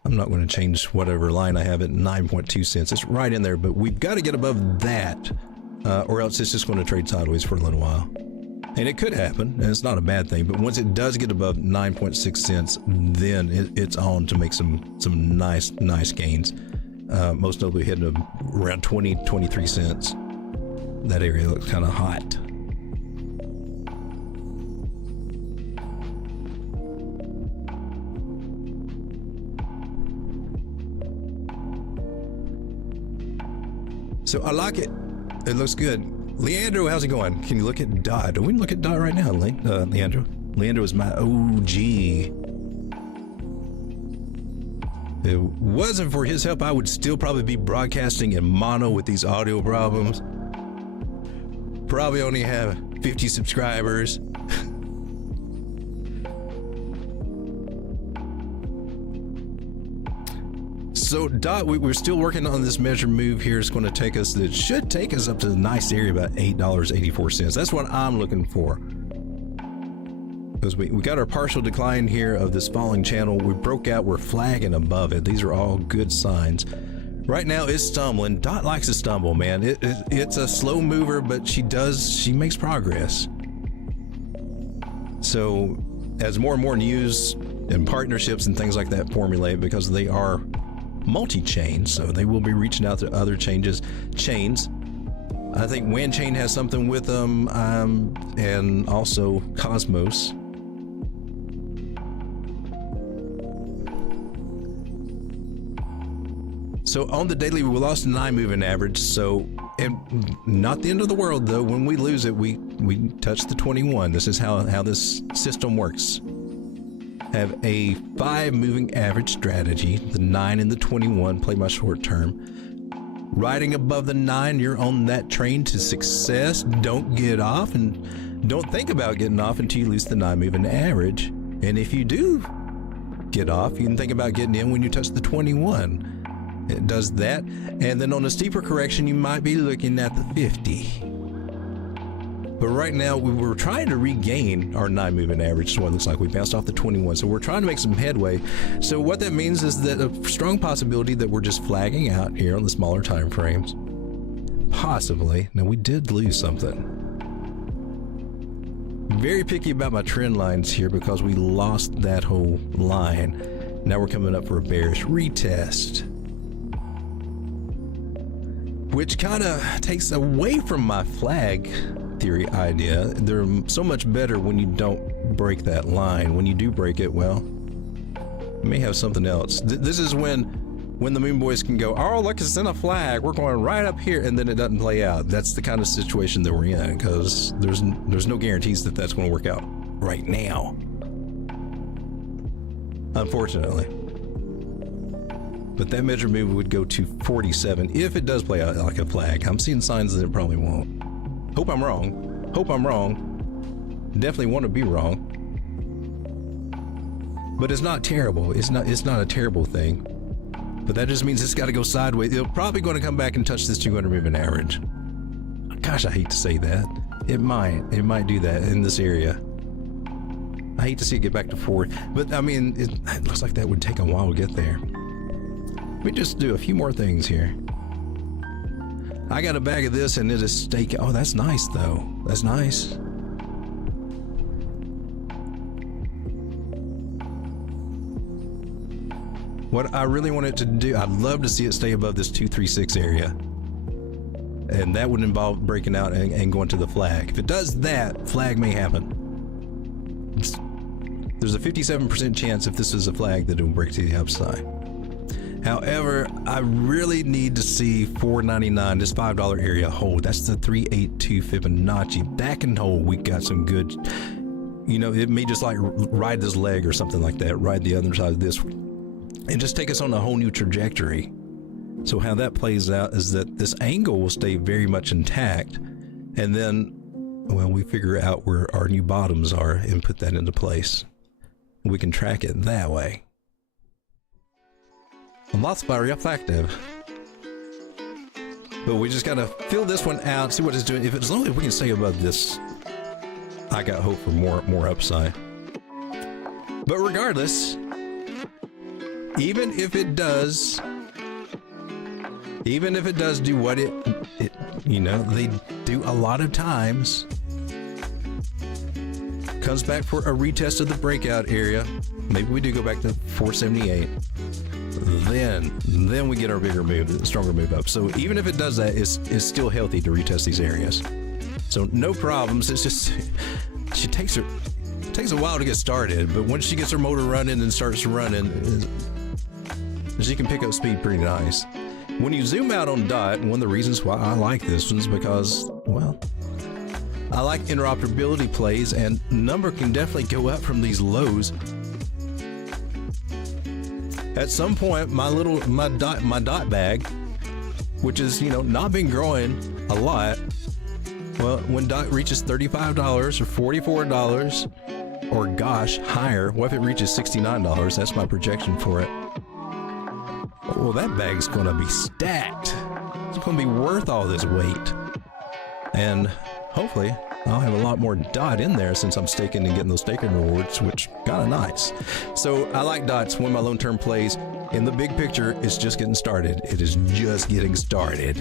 I'm not going to change whatever line I have at 9.2 cents. It's right in there, but we've got to get above that, or else it's just going to trade sideways for a little while. And it could happen, and it's not a bad thing, but once it does get above 9.6 cents, then it's on to make some nice gains. Most notably hitting around 23 cents. That area looks kind of hot. So I like it. It looks good. Leandro, how's it going? Can you look at Dot? We can look at Dot right now, Leandro. Leandro is my OG. If it wasn't for his help, I would still probably be broadcasting in mono with these audio problems. Probably only have 50 subscribers. So Dot, we're still working on this measure move here. It's going to take us, it should take us up to the nice area, about $8.84. That's what I'm looking for. Because we got our partial decline here of this falling channel. We broke out, we're flagging above it. These are all good signs. Right now it's stumbling. Dot likes to stumble, man. It's a slow mover, but she makes progress. So as more and more news and partnerships and things like that formulate, because they are multi-chain, so they will be reaching out to other chains. I think WanChain has something with them, and also Cosmos. So on the daily, we lost a 9 moving average. So, and not the end of the world though. When we lose it, we touch the 21. This is how this system works. Have a 5 moving average strategy, the 9 and the 21, play my short term. Riding above the 9, you're on that train to success. Don't get off, and don't think about getting off until you lose the 9 moving average. And if you do get off, you can think about getting in when you touch the 21. It does that. And then on a steeper correction, you might be looking at the 50. But right now, we were trying to regain our 9 moving average, so it looks like we bounced off the 21. So we're trying to make some headway. So what that means is that a strong possibility that we're just flagging out here on the smaller time frames. Possibly. Now, we did lose something. Very picky about my trend lines here because we lost that whole line. Now we're coming up for a bearish retest, which kind of takes away from my flag theory idea. They're so much better when you don't break that line. When you do break it, well, you may have something else. This is when the Moon Boys can go, oh, look, it's in a flag, we're going right up here, and then it doesn't play out. That's the kind of situation that we're in, because there's no guarantees that that's going to work out right now, unfortunately. But that measure move would go to 47 if it does play out like a flag. I'm seeing signs that it probably won't. Hope I'm wrong. Hope I'm wrong. Definitely want to be wrong. But it's not terrible. It's not a terrible thing. But that just means it's got to go sideways. It's probably going to come back and touch this 200 moving average. Gosh, I hate to say that. It might do that in this area. I hate to see it get back to 4, but I mean, it looks like that would take a while to get there. Let me just do a few more things here. I got a bag of this and it is steak. Oh, that's nice though. That's nice. What I really want it to do, I'd love to see it stay above this 236 area. And that would involve breaking out and going to the flag. If it does that, flag may happen. There's a 57% chance if this is a flag that it will break to the upside. However, I really need to see 499, this $5 area hold. That's the 382 Fibonacci. That can hold. We got some good, you know, it may just like ride this leg or something like that, ride the other side of this, and just take us on a whole new trajectory. So how that plays out is that this angle will stay very much intact, and then, well, we figure out where our new bottoms are and put that into place. We can track it that way. And that's very effective. But we just gotta fill this one out, see what it's doing. As long as we can stay above this, I got hope for more upside. But regardless, even if it does do what it you know, they do a lot of times, comes back for a retest of the breakout area, maybe we do go back to 478, then we get our bigger move, stronger move up. So even if it does that, it's still healthy to retest these areas. So no problems. It's just it takes a while to get started, but once she gets her motor running and starts running, she can pick up speed pretty nice. When you zoom out on DOT, one of the reasons why I like this one is because, well, I like interoperability plays, and number can definitely go up from these lows. At some point, my dot bag, which is, you know, not been growing a lot, well, when dot reaches $35 or $44, or gosh, higher, what if it reaches $69? That's my projection for it. Well, that bag's gonna be stacked. It's gonna be worth all this weight. And hopefully I'll have a lot more dot in there since I'm staking and getting those staking rewards, which kind of nice. So I like dots. One of my long-term plays. In the big picture, it's just getting started. It is just getting started.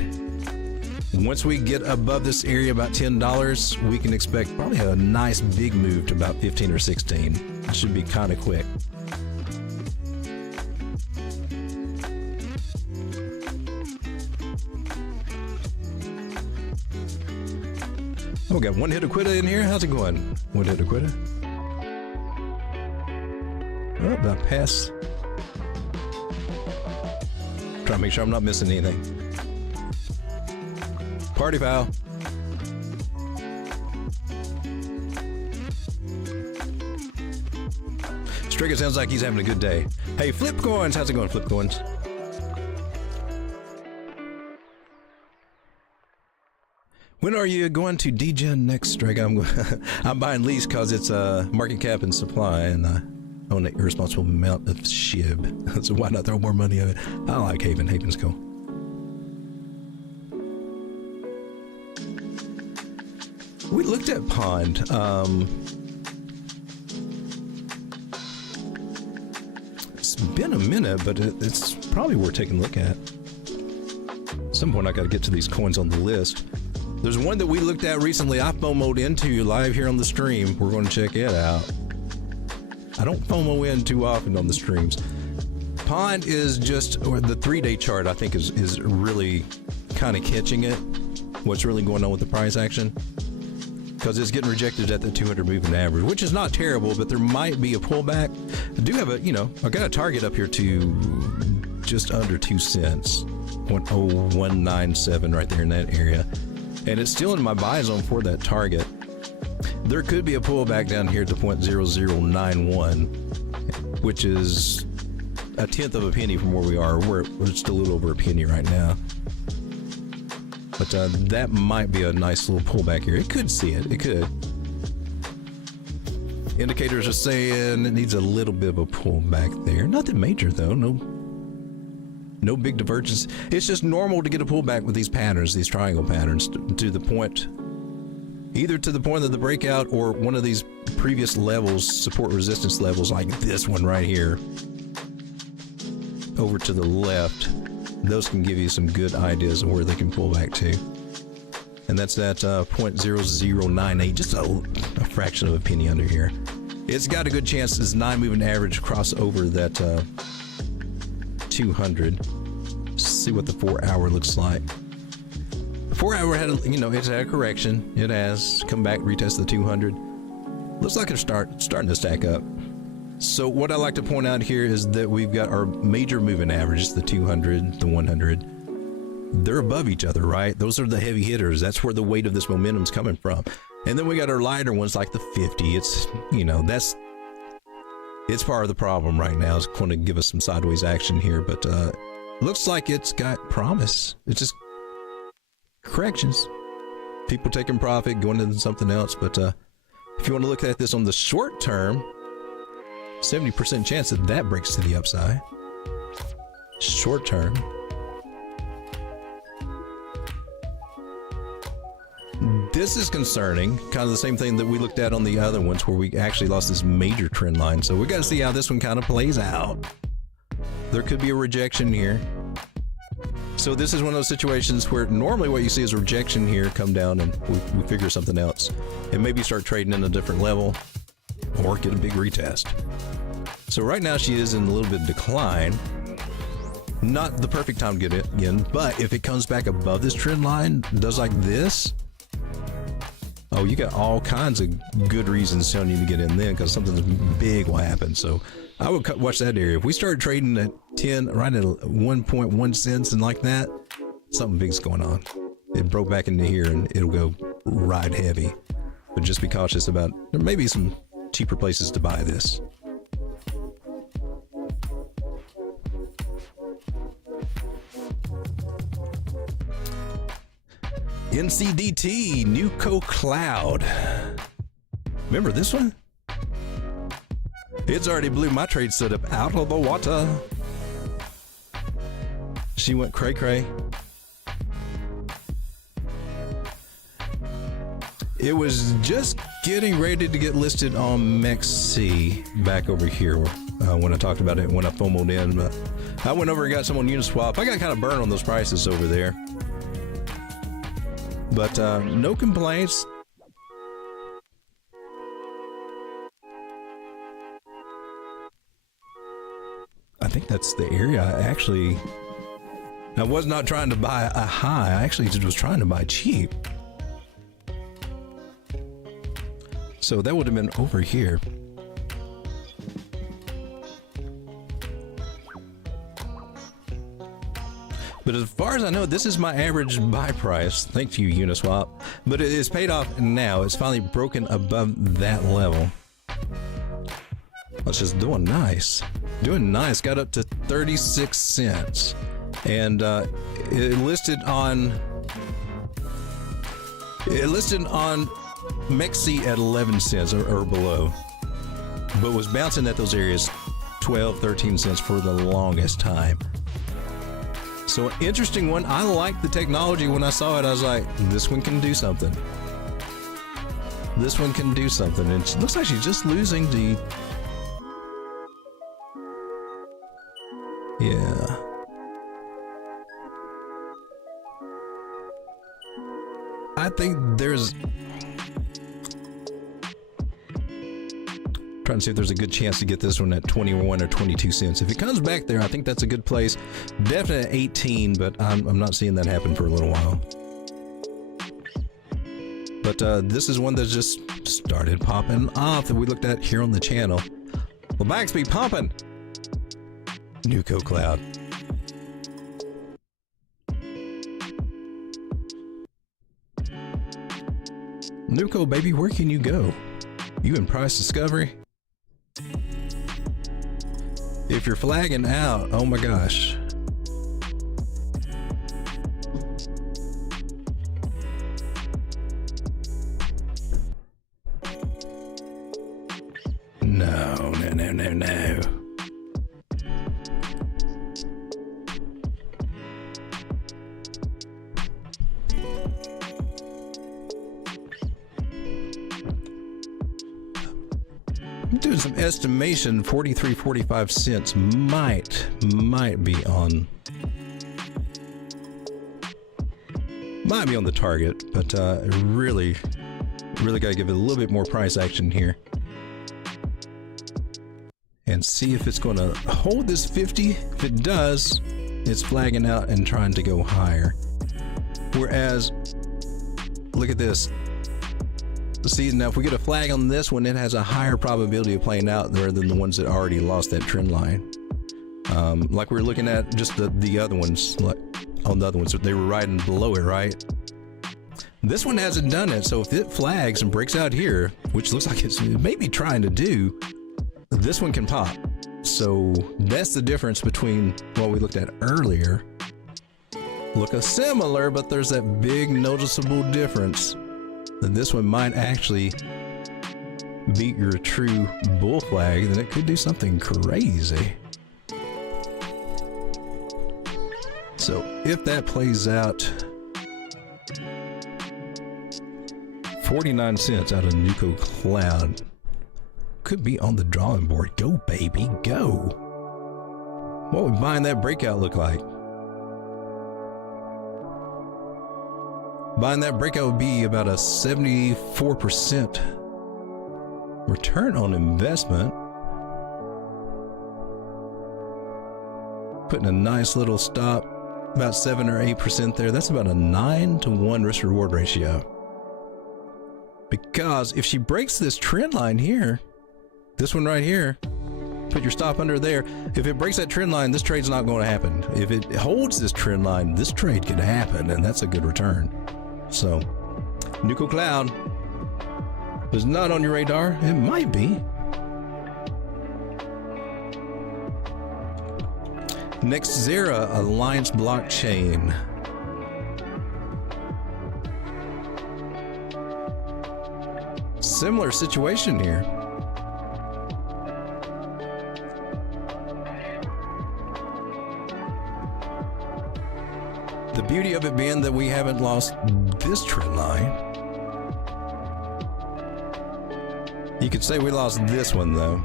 Once we get above this area, about $10, we can expect probably a nice big move to about 15 or 16. It should be kind of quick. Oh, we got one hit of quitta in here. How's it going? One hit of quitta. Oh, about pass. Trying to make sure I'm not missing anything. Party foul. Stricker sounds like he's having a good day. Hey, Flip Coins. How's it going, Flip Coins? When are you going to degen next, Strike? I'm buying lease because it's market cap and supply, and I own an irresponsible amount of SHIB. So why not throw more money at it? I like Haven. Haven's cool. We looked at Pond. It's been a minute, but it's probably worth taking a look at. At some point, I got to get to these coins on the list. There's one that we looked at recently. I FOMO'd into live here on the stream. We're going to check it out. I don't FOMO in too often on the streams. Pond is just, or the 3-day chart, I think is really kind of catching it. What's really going on with the price action? Because it's getting rejected at the 200 moving average, which is not terrible, but there might be a pullback. I do have I got a target up here to just under 2 cents. 10197 right there in that area. And it's still in my buy zone for that target. There could be a pullback down here to 0.0091, which is a tenth of a penny from where we are. We're just a little over a penny right now. But that might be a nice little pullback here. It could see it. It could. Indicators are saying it needs a little bit of a pullback there. Nothing major though. No big divergence. It's just normal to get a pullback with these patterns, these triangle patterns, to the point, either to the point of the breakout or one of these previous levels, support resistance levels like this one right here, over to the left. Those can give you some good ideas of where they can pull back to. And that's that 0.0098, just a fraction of a penny under here. It's got a good chance this 9 moving average cross over that 200. See what the 4-hour looks like. 4-hour had it's had a correction. It has come back, retest the 200. Looks like it's starting to stack up. So what I like to point out here is that we've got our major moving averages, the 200, the 100. They're above each other, right? Those are the heavy hitters. That's where the weight of this momentum's coming from. And then we got our lighter ones like the 50. It's, you know, it's part of the problem right now. It's going to give us some sideways action here, but looks like it's got promise. It's just corrections. People taking profit, going into something else. But if you want to look at this on the short term, 70% chance that that breaks to the upside. Short term. This is concerning, kind of the same thing that we looked at on the other ones where we actually lost this major trend line. So we got to see how this one kind of plays out. There could be a rejection here. So this is one of those situations where normally what you see is a rejection here, come down and we figure something else and maybe start trading in a different level or get a big retest. So right now she is in a little bit of decline. Not the perfect time to get it in, but if it comes back above this trend line, does like this, oh, you got all kinds of good reasons telling you to get in then because something big will happen. So I would watch that area. If we start trading at 10, right at 1.1 cents and like that, something big's going on. It broke back into here and it'll go ride heavy. But just be cautious about, there may be some cheaper places to buy this. NCDT, Nuco Cloud. Remember this one? It's already blew my trade setup out of the water. She went cray cray. It was just getting ready to get listed on MEXC back over here when I talked about it, when I FOMO'd in. But I went over and got some on Uniswap. I got kind of burned on those prices over there. But no complaints. I think that's the area I was not trying to buy a high. I actually was trying to buy cheap. So that would have been over here. But as far as I know, this is my average buy price. Thank you, Uniswap. But it is paid off now. It's finally broken above that level. It's just doing nice. Doing nice. Got up to 36 cents. And it listed on MEXC at 11 cents or below. But was bouncing at those areas 12, 13 cents for the longest time. So an interesting one. I liked the technology. When I saw it, I was like, this one can do something. This one can do something. And it looks like she's just losing the... Yeah. I think there's... Trying to see if there's a good chance to get this one at 21 or 22 cents. If it comes back there, I think that's a good place. Definitely at 18, but I'm not seeing that happen for a little while. But this is one that just started popping off that we looked at here on the channel. Well, backs be pumping. Nuco Cloud. Nuco, baby, where can you go? You in price discovery? If you're flagging out, oh my gosh. No. I'm doing some estimation. 43, 45 cents might be on the target, but really got to give it a little bit more price action here and see if it's going to hold this 50. If it does, it's flagging out and trying to go higher. Whereas, look at this. See, now if we get a flag on this one, it has a higher probability of playing out there than the ones that already lost that trend line. Like we were looking at just the other ones, like on the other ones, they were riding below it, right? This one hasn't done it, so if it flags and breaks out here, which looks like it's maybe trying to do, this one can pop. So that's the difference between what we looked at earlier. Look similar, but there's that big noticeable difference that this one might actually beat your true bull flag, then it could do something crazy. So if that plays out, 49 cents out of KuCoin could be on the drawing board. Go, baby, go. What would buying that breakout look like? Buying that breakout would be about a 74% return on investment. Putting a nice little stop, about 7 or 8% there. That's about a 9-to-1 risk reward ratio. Because if she breaks this trend line here, this one right here, put your stop under there. If it breaks that trend line, this trade's not going to happen. If it holds this trend line, this trade could happen, and that's a good return. So, KuCoin is not on your radar. It might be. Next, Zera Alliance Blockchain. Similar situation here. The beauty of it being that we haven't lost this trend line. You could say we lost this one though.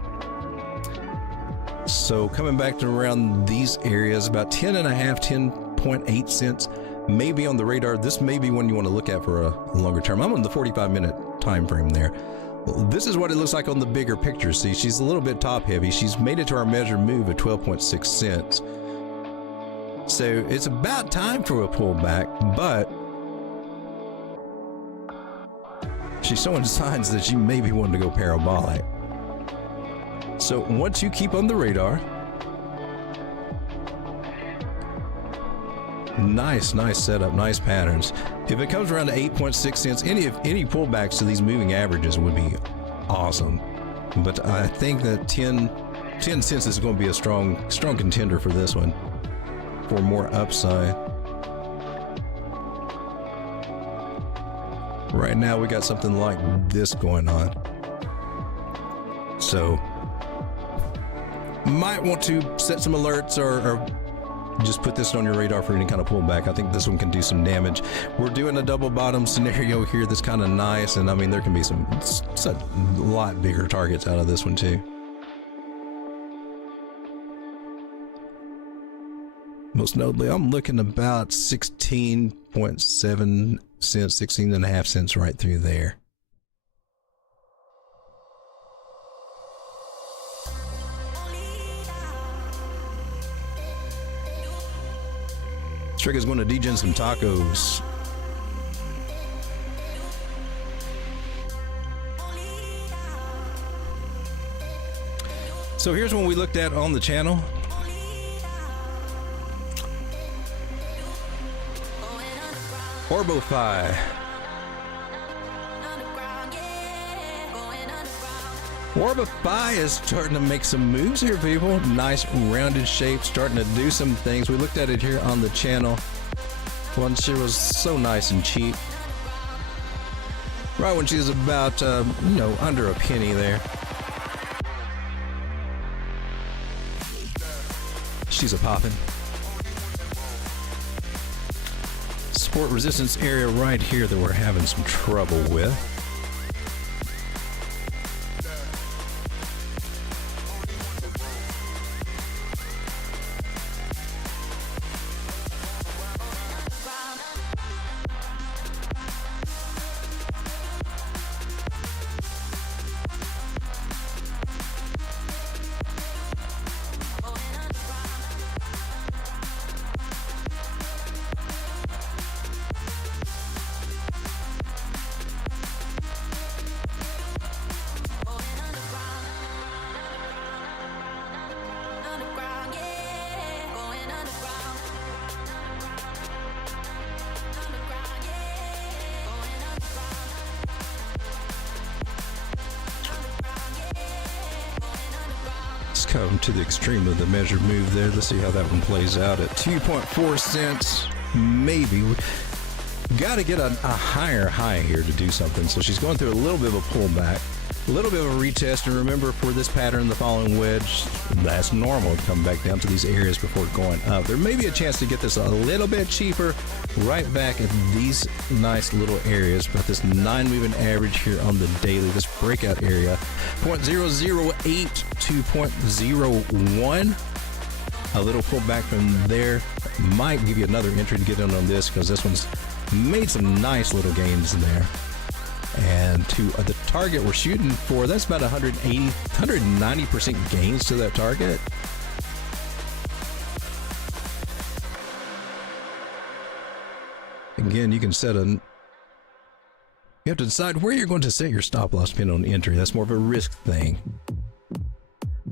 So coming back to around these areas, about 10.8 cents, maybe on the radar. This may be one you want to look at for a longer term. I'm on the 45-minute time frame there. This is what it looks like on the bigger picture. See, she's a little bit top heavy. She's made it to our measured move at 12.6 cents. So it's about time for a pullback, but she's showing signs that she may be wanting to go parabolic. So once you keep on the radar, nice setup, nice patterns. If it comes around to 8.6 cents, any pullbacks to these moving averages would be awesome. But I think that 10 cents is going to be a strong contender for this one, for more upside. Right now we got something like this going on. So might want to set some alerts or just put this on your radar for any kind of pullback. I think this one can do some damage. We're doing a double bottom scenario here that's kind of nice, and I mean there can be a lot bigger targets out of this one too. Most notably, I'm looking about 16.7 cents, 16.5 cents right through there. Trick is going to degen some tacos. So here's one we looked at on the channel. Orbify. Orbify is starting to make some moves here, people. Nice rounded shape, starting to do some things. We looked at it here on the channel when she was so nice and cheap. Right when she was about, under a penny there. She's a poppin'. Support resistance area right here that we're having some trouble with. come to the extreme of the measure move there. Let's see how that one plays out at 2.4 cents. Maybe. Got to get a higher high here to do something. So she's going through a little bit of a pullback, a little bit of a retest. And remember, for this pattern, the following wedge, that's normal to come back down to these areas before going up. There may be a chance to get this a little bit cheaper right back at these nice little areas. But this 9 moving average here on the daily, this breakout area, 0.008 to 0.01. A little pullback from there might give you another entry to get in on this, because this one's made some nice little gains in there. And to the target we're shooting for, that's about 190% gains to that target. Again, you can set you have to decide where you're going to set your stop loss depending on entry. That's more of a risk thing.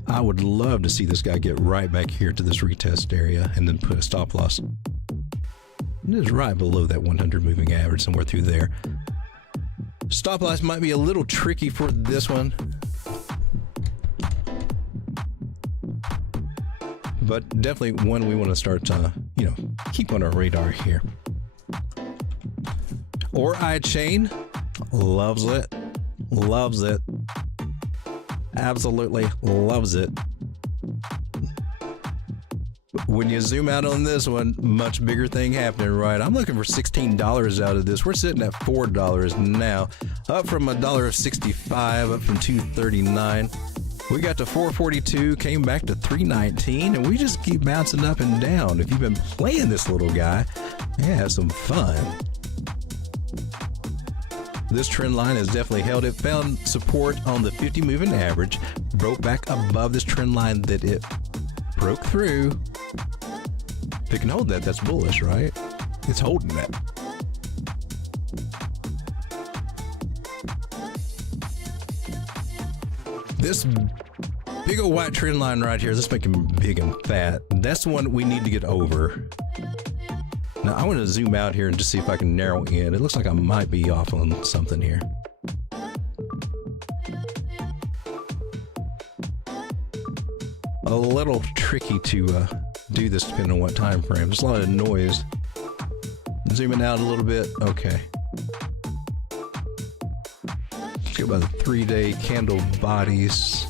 I would love to see this guy get right back here to this retest area and then put a stop loss. It is right below that 100 moving average, somewhere through there. Stop loss might be a little tricky for this one, but definitely one we want to start keep on our radar here. Or iChain, loves it, absolutely loves it. When you zoom out on this one, much bigger thing happening, right? I'm looking for $16 out of this. We're sitting at $4 now, up from $1.65, up from $2.39. We got to $4.42, came back to $3.19, and we just keep bouncing up and down. If you've been playing this little guy, yeah, have some fun. This trend line has definitely held. It found support on the 50 moving average, broke back above this trend line that it broke through. If it can hold that, that's bullish, right? It's holding that. This big old white trend line right here, let's make him big and fat. That's the one we need to get over. Now I want to zoom out here and just see if I can narrow in. It looks like I might be off on something here. A little tricky to do this depending on what time frame. There's a lot of noise. Zooming out a little bit. Okay. Let's go by the 3-day candle bodies.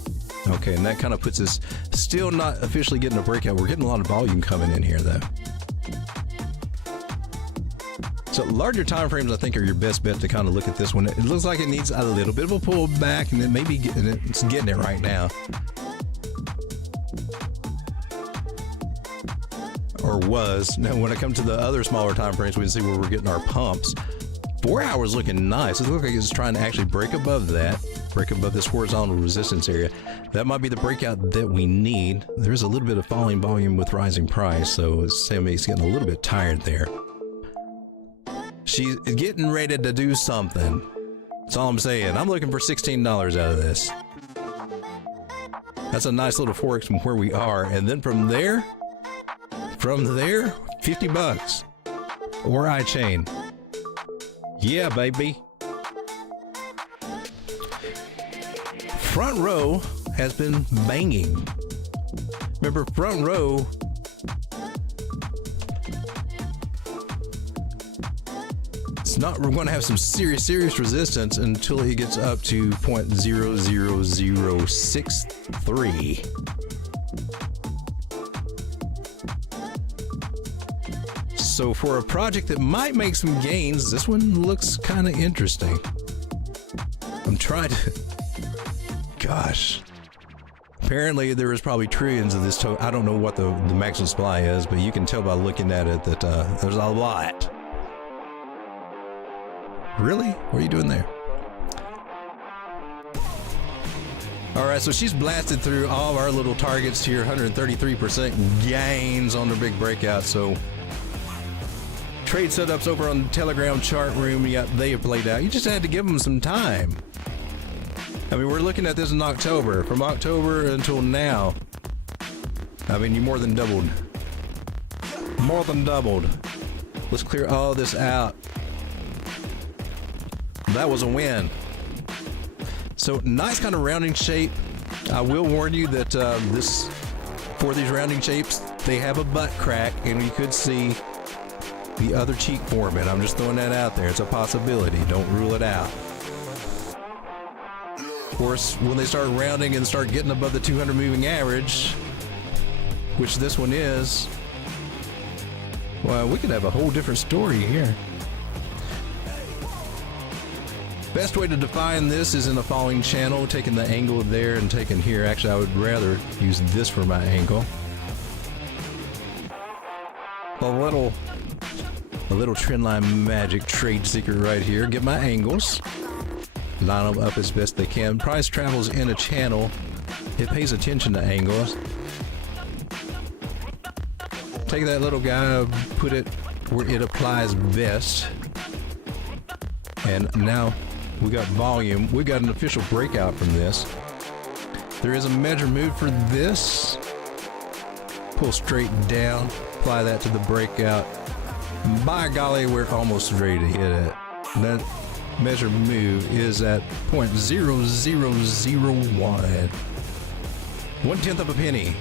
Okay, and that kind of puts us still not officially getting a breakout. We're getting a lot of volume coming in here though. So larger time frames, I think, are your best bet to kind of look at this one. It looks like it needs a little bit of a pullback, and then maybe it's getting it right now. Or was. Now, when it comes to the other smaller time frames, we can see where we're getting our pumps. 4 hours looking nice. It looks like it's trying to actually break above that, break above this horizontal resistance area. That might be the breakout that we need. There's a little bit of falling volume with rising price, so Sammy's getting a little bit tired there. She's getting ready to do something. That's all I'm saying. I'm looking for $16 out of this. That's a nice little forex from where we are, and then from there, 50 bucks or iChain. Yeah, baby. Front row has been banging. Remember, front row, we're going to have some serious resistance until it gets up to 0.00063. So for a project that might make some gains, this one looks kind of interesting. I'm trying to, gosh. Apparently there is probably trillions of this I don't know what the maximum supply is, but you can tell by looking at it that there's a lot. Really? What are you doing there? All right, so she's blasted through all of our little targets here, 133% gains on the big breakout. So trade setups over on the Telegram chart room, they have played out. You just had to give them some time. I mean, we're looking at this in October. From October until now, I mean, you more than doubled. More than doubled. Let's clear all this out. That was a win. So nice kind of rounding shape. I will warn you that for these rounding shapes, they have a butt crack, and you could see the other cheek forming. I'm just throwing that out there. It's a possibility. Don't rule it out. Of course, when they start rounding and start getting above the 200 moving average, which this one is, well, we could have a whole different story here. Best way to define this is in the following channel, taking the angle there and taking here. Actually, I would rather use this for my angle. A little trend line magic trade secret right here. Get my angles, line them up as best they can. Price travels in a channel. It pays attention to angles. Take that little guy, put it where it applies best. And now we got volume. We got an official breakout from this. There is a measure move for this. Pull straight down, apply that to the breakout. By golly, we're almost ready to hit it. That measure move is at 0.0001. 1/10 of a penny.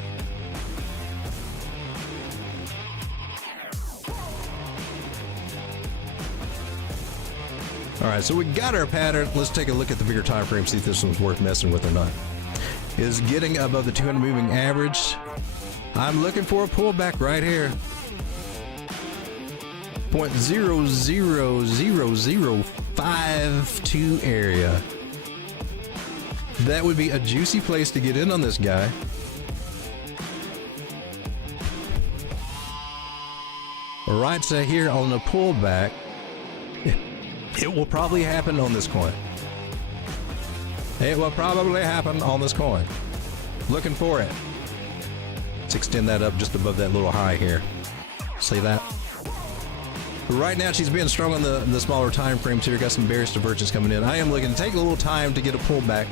All right, so we got our pattern. Let's take a look at the bigger time frame, see if this one's worth messing with or not. Is getting above the 200 moving average. I'm looking for a pullback right here. 0.00052 area. That would be a juicy place to get in on this guy. Right, so here on the pullback, it will probably happen on this coin. It will probably happen on this coin. Looking for it. Let's extend that up just above that little high here. See that? Right now, she's being strong on the smaller time frames here. Got some bearish divergence coming in. I am looking to take a little time to get a pullback.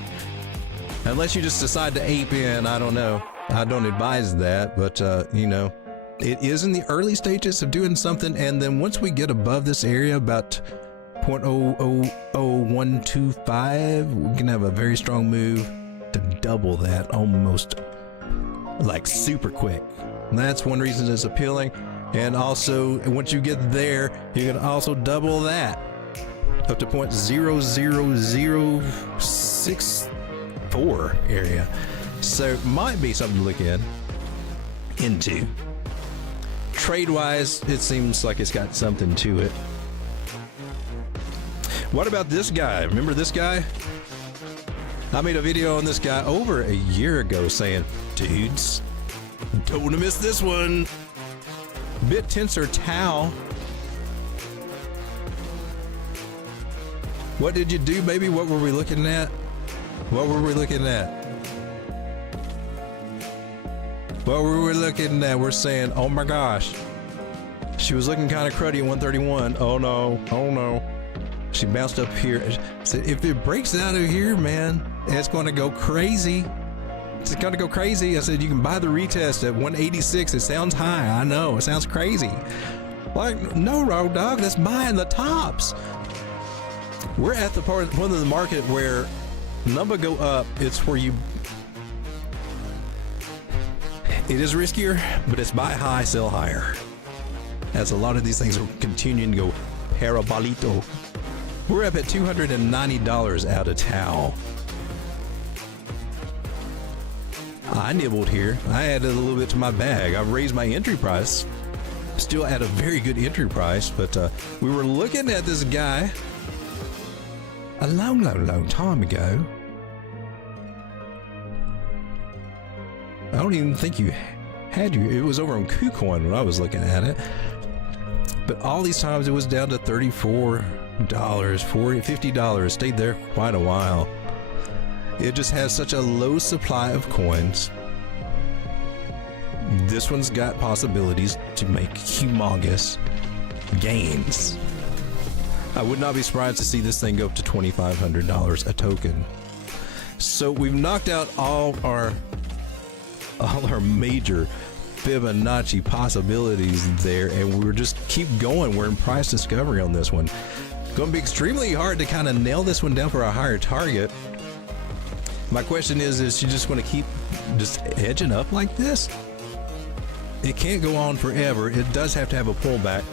Unless you just decide to ape in, I don't know. I don't advise that, but, you know, it is in the early stages of doing something. And then once we get above this area, about 0.000125, we can have a very strong move to double that almost like super quick. And that's one reason it's appealing. And also, once you get there, you can also double that up to 0.00064 area. So it might be something to look into. Trade-wise, it seems like it's got something to it. What about this guy? Remember this guy? I made a video on this guy over a year ago saying, dudes, don't want to miss this one. BitTensor Tau. What did you do, baby? What were we looking at? What were we looking at? What were we looking at? We're saying, oh my gosh. She was looking kind of cruddy at 131. Oh no. Oh no. She bounced up here. Said, if it breaks out of here, man, it's going to go crazy. It's going to go crazy. I said, you can buy the retest at 186. It sounds high. I know. It sounds crazy. Like, no, Road Dog, that's buying the tops. We're at the part of the market where number go up. It's where you... It is riskier, but it's buy high, sell higher. As a lot of these things are continuing to go parabolito. We're up at $290 out of Tau. I nibbled here. I added a little bit to my bag. I raised my entry price. Still at a very good entry price, but we were looking at this guy a long time ago. I don't even think you had you. It was over on KuCoin when I was looking at it. But all these times it was down to $34, $40, $50. Stayed there quite a while. It just has such a low supply of coins. This one's got possibilities to make humongous gains. I would not be surprised to see this thing go up to $2,500 a token. So we've knocked out all our major Fibonacci possibilities there, and we're just keep going. We're in price discovery on this one. Going to be extremely hard to kind of nail this one down for a higher target. My question is you just want to keep just edging up like this? It can't go on forever. It does have to have a pullback.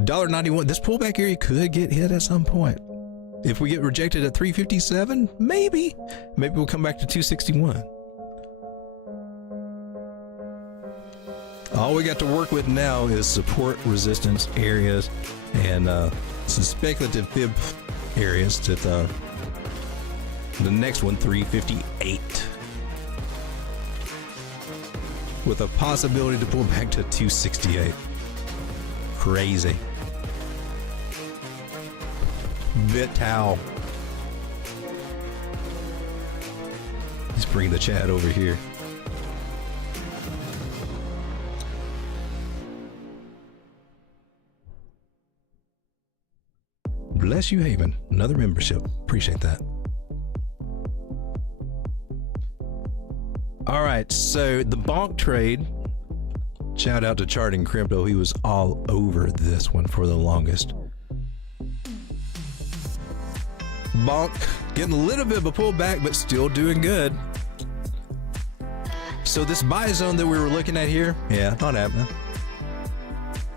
$1.91. This pullback area could get hit at some point. If we get rejected at 357, maybe we'll come back to 261. All we got to work with now is support resistance areas and some speculative fib areas to the next one, 358, with a possibility to pull back to 268. Crazy. Vital. Let's bring the chat over here. Bless you, Haven. Another membership. Appreciate that. All right, so the bonk trade. Shout out to Charting Crypto. He was all over this one for the longest. Bonk getting a little bit of a pullback, but still doing good. So this buy zone that we were looking at here, yeah, not happening.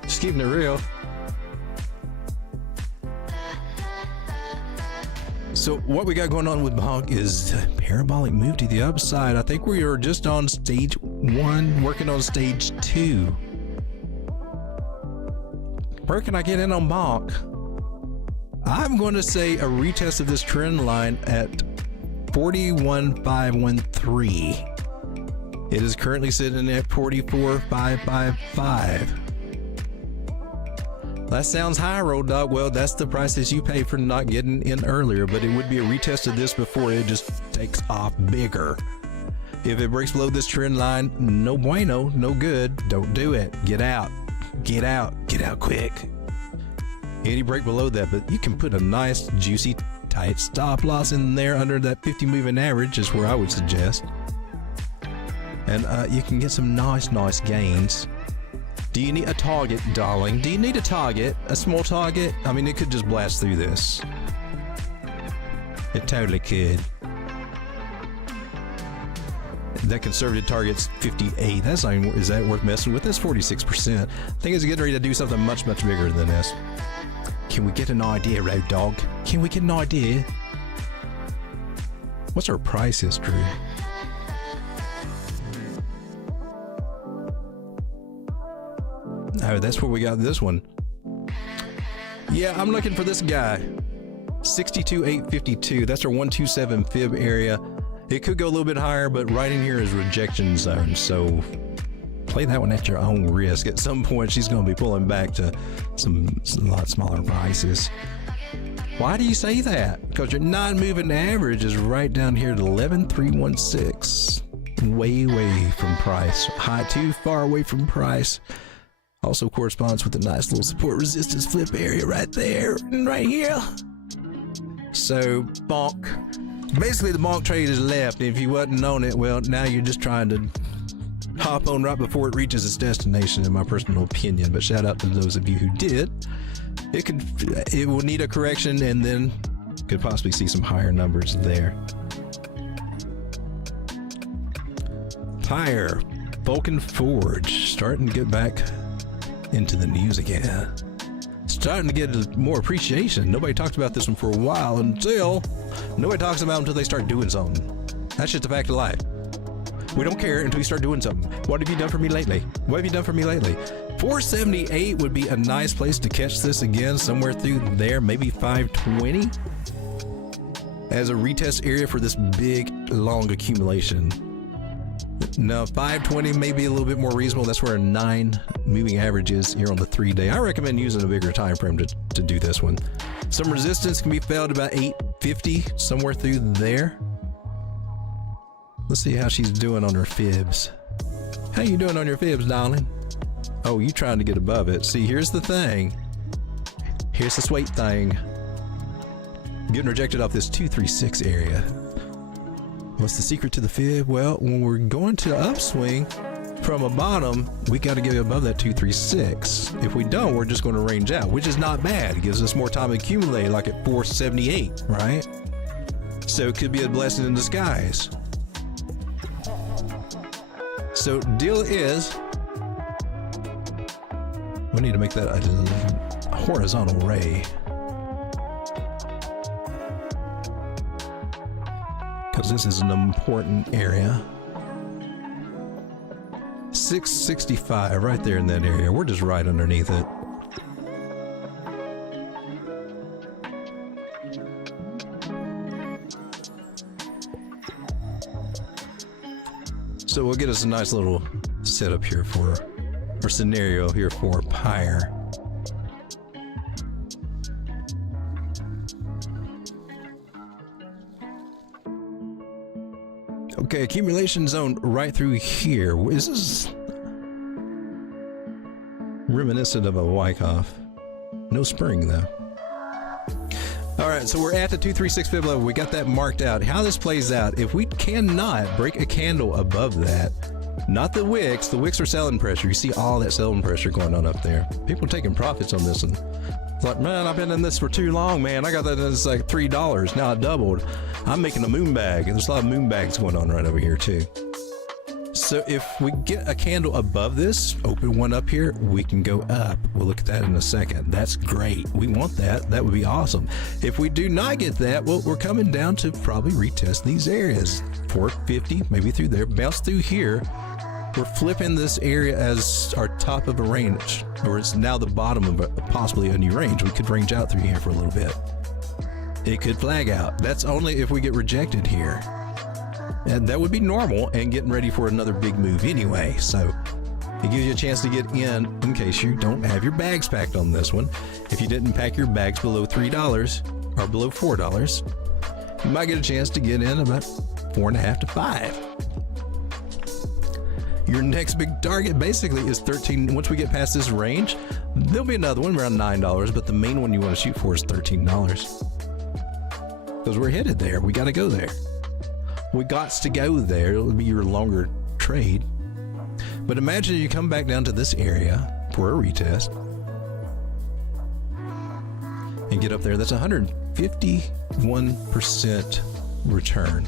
Just keeping it real. So what we got going on with bonk is a parabolic move to the upside. I think we are just on stage 1, working on stage 2. Where can I get in on bonk? I'm going to say a retest of this trend line at 41,513. It is currently sitting at 44,555. That sounds high, Road Dog. Well, that's the prices you pay for not getting in earlier, but it would be a retest of this before it just takes off bigger. If it breaks below this trend line, no bueno, no good. Don't do it. Get out. Get out. Get out quick. Any break below that, but you can put a nice, juicy, tight stop loss in there under that 50 moving average is where I would suggest. And you can get some nice gains. Do you need a target, darling? Do you need a target? A small target? I mean, it could just blast through this. It totally could. That conservative target's 58. That's not even, is that worth messing with? That's 46%. I think it's getting ready to do something much bigger than this. Can we get an idea, Road Dog? Can we get an idea? What's our price history? Oh, that's where we got this one. Yeah, I'm looking for this guy. 62,852. That's our 127 fib area. It could go a little bit higher, but right in here is rejection zone. So play that one at your own risk. At some point, she's going to be pulling back to some lot smaller prices. Why do you say that? Because your non-moving average is right down here at 11,316. Way from price. High too far away from price. Also corresponds with a nice little support resistance flip area right there and right here. So bonk. Basically the bonk trade is left. If you wasn't on it, well, now you're just trying to hop on right before it reaches its destination, in my personal opinion. But shout out to those of you who did. It will need a correction and then could possibly see some higher numbers there. Tire, Vulcan Forge, starting to get back into the news again. Starting to get more appreciation. Nobody talked about this one for a while until nobody talks about it until they start doing something. That's just a fact of life. We don't care until you start doing something. What have you done for me lately? What have you done for me lately? 478 would be a nice place to catch this again, somewhere through there, maybe 520 as a retest area for this big long accumulation. Now 520 may be a little bit more reasonable. That's where a 9 moving average is here on the 3-day. I recommend using a bigger time frame to do this one. Some resistance can be felt about 850, somewhere through there. Let's see how she's doing on her fibs. How you doing on your fibs, darling? Oh, you trying to get above it. See, here's the thing. Here's the sweet thing. Getting rejected off this 236 area. What's the secret to the fib? Well, when we're going to upswing from a bottom, we got to get above that 236. If we don't, we're just going to range out, which is not bad. It gives us more time to accumulate, like at 478, right? So it could be a blessing in disguise. So deal is, we need to make that a horizontal ray. Because this is an important area. 665 right there in that area. We're just right underneath it. So we'll get us a nice little setup here for, or scenario here for Pyre. Okay, accumulation zone right through here. Is this reminiscent of a Wyckoff? No spring though. All right, so we're at the 236 fib level. We got that marked out. How this plays out, if we cannot break a candle above that, not the wicks are selling pressure. You see all that selling pressure going on up there. People taking profits on this, and it's like, man, I've been in this for too long, man. I got that, it's like $3. Now it doubled. I'm making a moon bag, and there's a lot of moon bags going on right over here too. So if we get a candle above this, open one up here, we can go up. We'll look at that in a second. That's great. We want that. That would be awesome. If we do not get that, well, we're coming down to probably retest these areas. 450, maybe through there, bounce through here. We're flipping this area as our top of a range, or it's now the bottom of possibly a new range. We could range out through here for a little bit. It could flag out. That's only if we get rejected here. And that would be normal and getting ready for another big move anyway. So it gives you a chance to get in case you don't have your bags packed on this one. If you didn't pack your bags below $3 or below $4, you might get a chance to get in about 4.5 to 5. Your next big target basically is 13. Once we get past this range, there'll be another one around $9, but the main one you want to shoot for is $13. Because we're headed there. We got to go there. We got to go there. It'll be your longer trade. But imagine you come back down to this area for a retest and get up there. That's 151% return.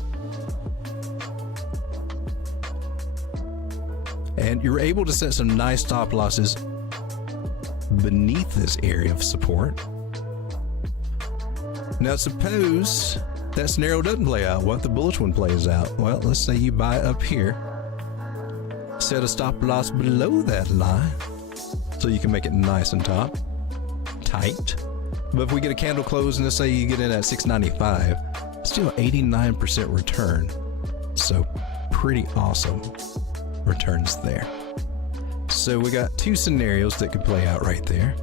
And you're able to set some nice stop losses beneath this area of support. Now suppose that scenario doesn't play out. What if the bullish one plays out? Well, let's say you buy up here, set a stop loss below that line so you can make it nice and tight. But if we get a candle close and let's say you get in at 695, still 89% return. So pretty awesome returns there. So we got two scenarios that could play out right there.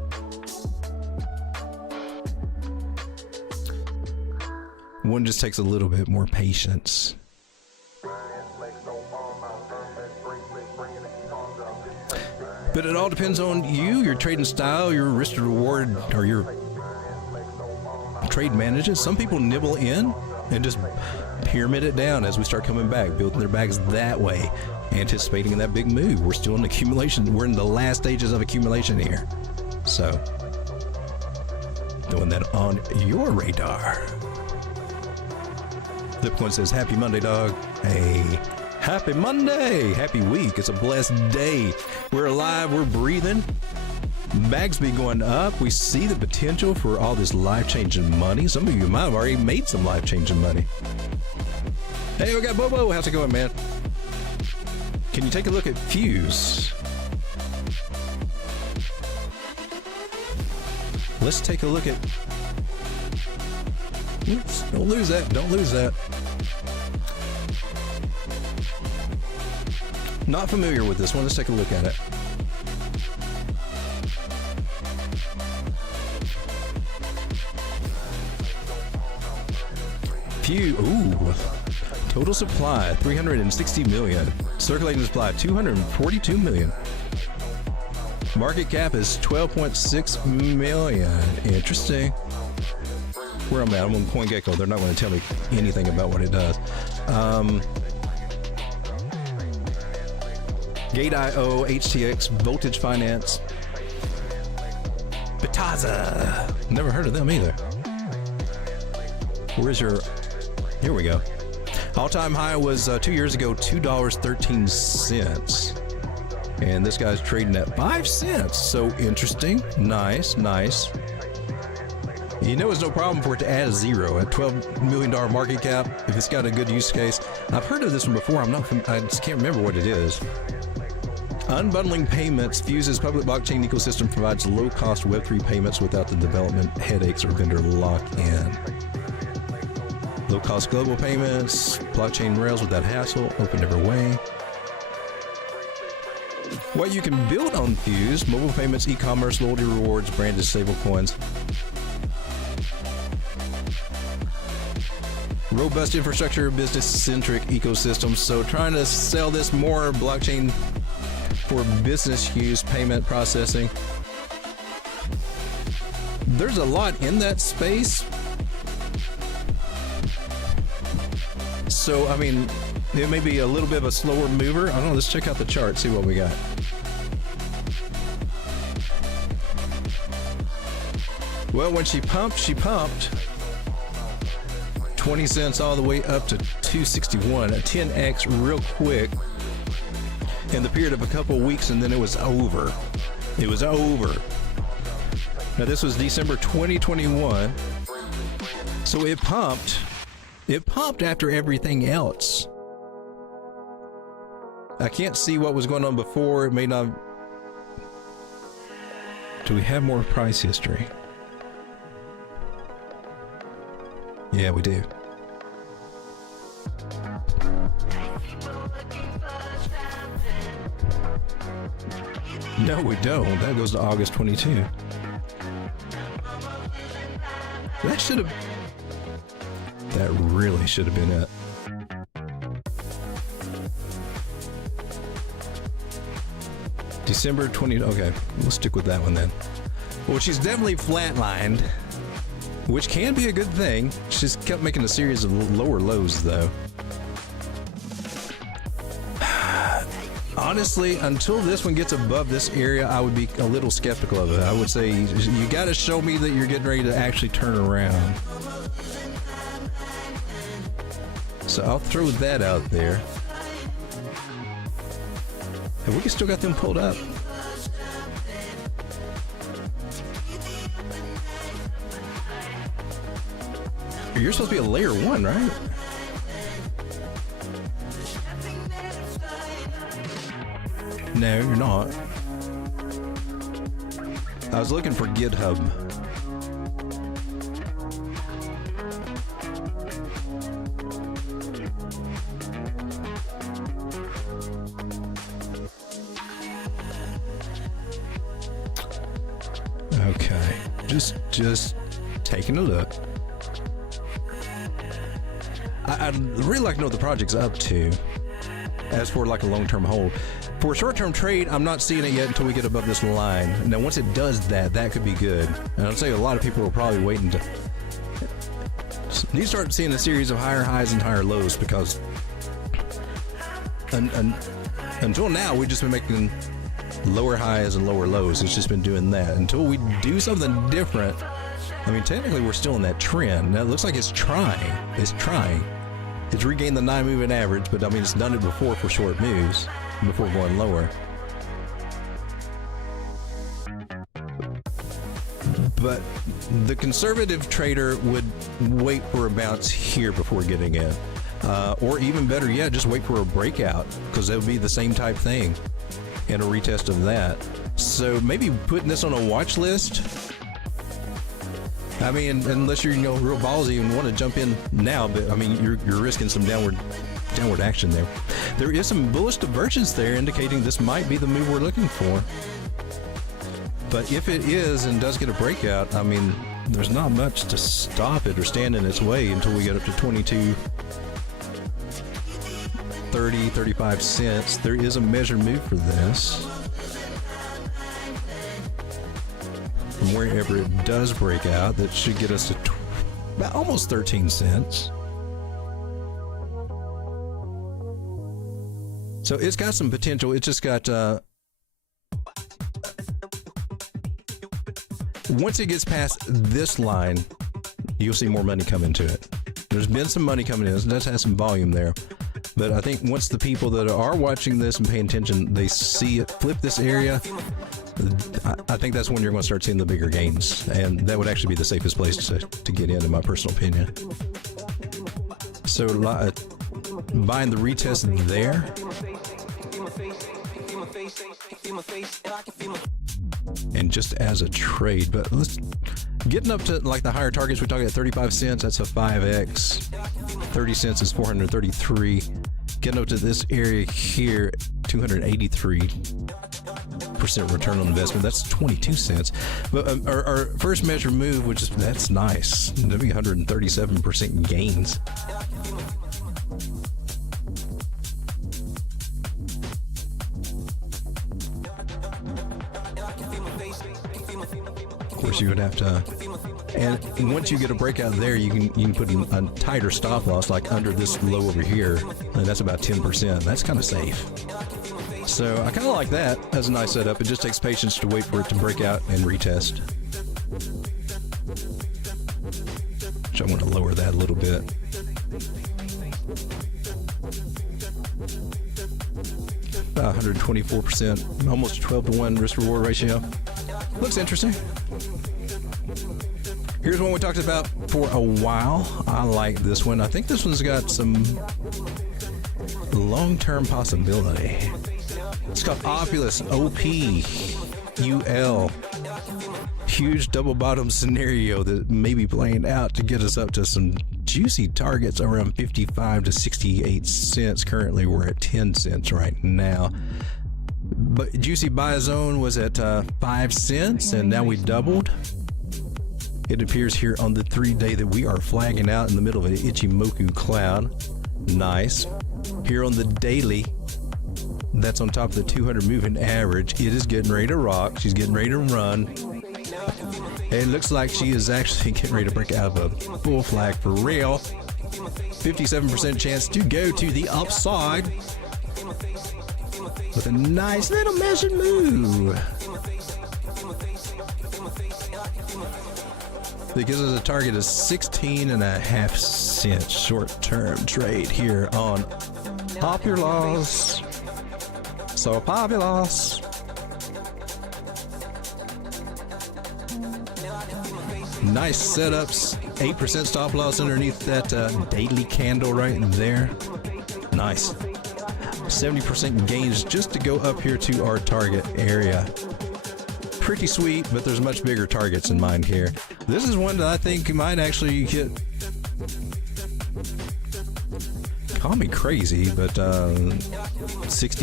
One just takes a little bit more patience. But it all depends on you, your trading style, your risk to reward, or your trade management. Some people nibble in and just pyramid it down as we start coming back, building their bags that way, anticipating that big move. We're still in accumulation. We're in the last stages of accumulation here. So, doing that on your radar. Flipcoin says, happy Monday, dog. Hey, happy Monday. Happy week. It's a blessed day. We're alive. We're breathing. Bags be going up. We see the potential for all this life-changing money. Some of you might have already made some life-changing money. Hey, we got Bobo. How's it going, man? Can you take a look at Fuse? Let's take a look at... Oops, don't lose that. Don't lose that. Not familiar with this one. Let's take a look at it. Few, ooh, total supply 360 million, circulating supply 242 million, market cap is 12.6 million. Interesting. Where I'm at, I'm on CoinGecko. They're not going to tell me anything about what it does. Gate.io, HTX, Voltage Finance, Bitaza. Never heard of them either. Where's your Here we go. All-time high was 2 years ago, $2.13. And this guy's trading at 5 cents. So interesting. Nice, nice. You know, it's no problem for it to add a zero at $12 million market cap if it's got a good use case. I've heard of this one before. I just can't remember what it is. Unbundling payments fuses public blockchain ecosystem, provides low-cost Web3 payments without the development headaches or vendor lock-in. Low-cost global payments, blockchain rails without hassle, open every way. What you can build on Fuse: mobile payments, e-commerce, loyalty rewards, branded stablecoins. Robust infrastructure, business-centric ecosystems. So trying to sell this more blockchain for business use, payment processing. There's a lot in that space. So, I mean, it may be a little bit of a slower mover. I don't know, let's check out the chart, see what we got. Well, when she pumped 20 cents all the way up to 261, a 10x real quick in the period of a couple of weeks, and then it was over. It was over. Now, this was December 2021. So it pumped after everything else. I can't see what was going on before. It may not. Do we have more price history? Yeah, we do. No, we don't. That goes to August 22. That really should have been it. December 20. Okay, we'll stick with that one then. Well, she's definitely flatlined, which can be a good thing. She's kept making a series of lower lows, though. Honestly, until this one gets above this area, I would be a little skeptical of it. I would say you got to show me that you're getting ready to actually turn around. So I'll throw that out there. Have we still got them pulled up? You're supposed to be a layer 1, right? No, you're not. I was looking for GitHub. Okay, just taking a look. I'd really like to know what the project's up to as for like a long-term hold. For a short-term trade, I'm not seeing it yet until we get above this line. Now, once it does that, that could be good. And I'd say a lot of people are probably waiting to... You start seeing a series of higher highs and higher lows because until now, we've just been making lower highs and lower lows. It's just been doing that. Until we do something different, I mean, technically, we're still in that trend. Now, it looks like it's trying. It's trying. It's regained the 9 moving average, but I mean, it's done it before for short moves, before going lower. But the conservative trader would wait for a bounce here before getting in. Or even better yet, just wait for a breakout, because that would be the same type thing and a retest of that. So maybe putting this on a watch list. I mean, unless you're real ballsy and want to jump in now, but I mean, you're risking some downward action there. There is some bullish divergence there, indicating this might be the move we're looking for. But if it is and does get a breakout, I mean, there's not much to stop it or stand in its way until we get up to 22, 30, 35 cents. There is a measured move for this. From wherever it does break out, that should get us to about almost 13 cents. So it's got some potential. It's just got once it gets past this line, you'll see more money come into it. There's been some money coming in. It does have some volume there. But I think once the people that are watching this and paying attention, they see it flip this area, I think that's when you're going to start seeing the bigger gains. And that would actually be the safest place to get in my personal opinion. So buying the retest there. And just as a trade, but let's getting up to like the higher targets. We're talking at 35 cents. That's a 5x. 30 cents is 433. Getting up to this area here, 283% return on investment. That's 22 cents. But our first measure move, which is that's nice. That'd be 137% gains. Of course, you would have to, and once you get a breakout there, you can put a tighter stop loss, like under this low over here, and that's about 10%. That's kind of safe. So I kind of like that as a nice setup. It just takes patience to wait for it to break out and retest. So I want to lower that a little bit. About 124%, almost 12-to-1 risk-reward ratio. Looks interesting. Here's one we talked about for a while. I like this one. I think this one's got some long-term possibility. It's called Opulus, OPUL. Huge double bottom scenario that may be playing out to get us up to some juicy targets around 55 to 68 cents. Currently, we're at 10 cents right now. But juicy buy zone was at 5 cents, and now we doubled. It appears here on the 3-day that we are flagging out in the middle of an Ichimoku cloud. Nice. Here on the daily, that's on top of the 200 moving average. It is getting ready to rock. She's getting ready to run. It looks like she is actually getting ready to break out of a full flag for real. 57% chance to go to the upside with a nice little measured move. That gives us a target of 16.5 cents short-term trade here on Opulus. So Populous. Nice setups. 8% stop loss underneath that daily candle right there. Nice. 70% gains just to go up here to our target area. Pretty sweet, but there's much bigger targets in mind here. This is one that I think might actually hit. Call me crazy, but $60,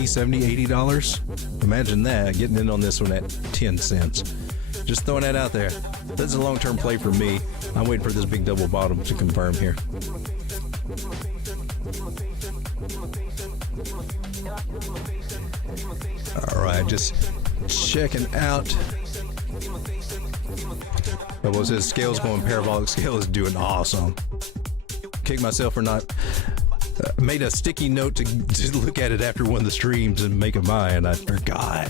$70, $80. Imagine that, getting in on this one at 10 cents. Just throwing that out there. That's a long-term play for me. I'm waiting for this big double bottom to confirm here. All right, just checking out. What was his scales going parabolic? Scale is doing awesome. Kick myself for not made a sticky note to look at it after one of the streams and make a buy, and I forgot.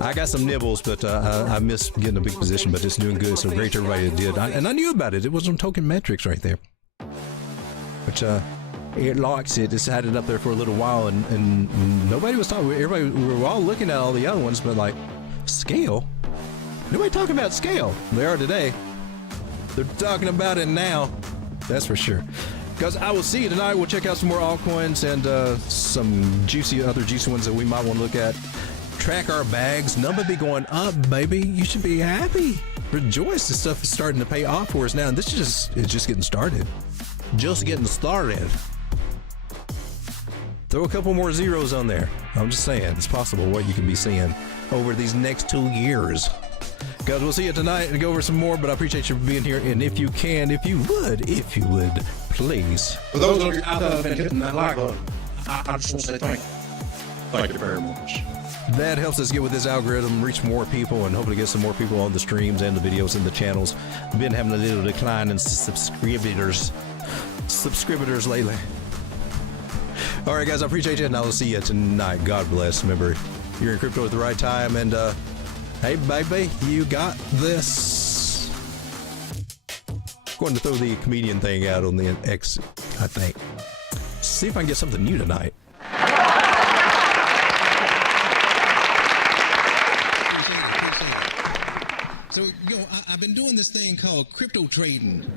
I got some nibbles, but I missed getting a big position, but it's doing good. So great to everybody that did. And I knew about it. It was on token metrics right there. Which it likes it. It's had it up there for a little while, and nobody was talking. Everybody, we were all looking at all the other ones, but like scale. Nobody talking about scale. They are today. They're talking about it now. That's for sure. Guys, I will see you tonight. We'll check out some more altcoins and some other juicy ones that we might want to look at. Track our bags. Number be going up, baby. You should be happy. Rejoice. This stuff is starting to pay off for us now. And this is just getting started. Just getting started. Throw a couple more zeros on there. I'm just saying, it's possible what you can be seeing over these next 2 years. Guys, we'll see you tonight and go over some more, but I appreciate you being here. And if you would, please. For those of you out there that have been hitting that like button, I just want to say thank you. Thank you very much. That helps us get with this algorithm, reach more people, and hopefully get some more people on the streams and the videos and the channels. Been having a little decline in subscribers lately. All right, guys, I appreciate you, and I will see you tonight. God bless. Remember, you're in crypto at the right time, and hey, baby, you got this. Going to throw the comedian thing out on the X, I think. See if I can get something new tonight. Appreciate it. So, I've been doing this thing called crypto trading.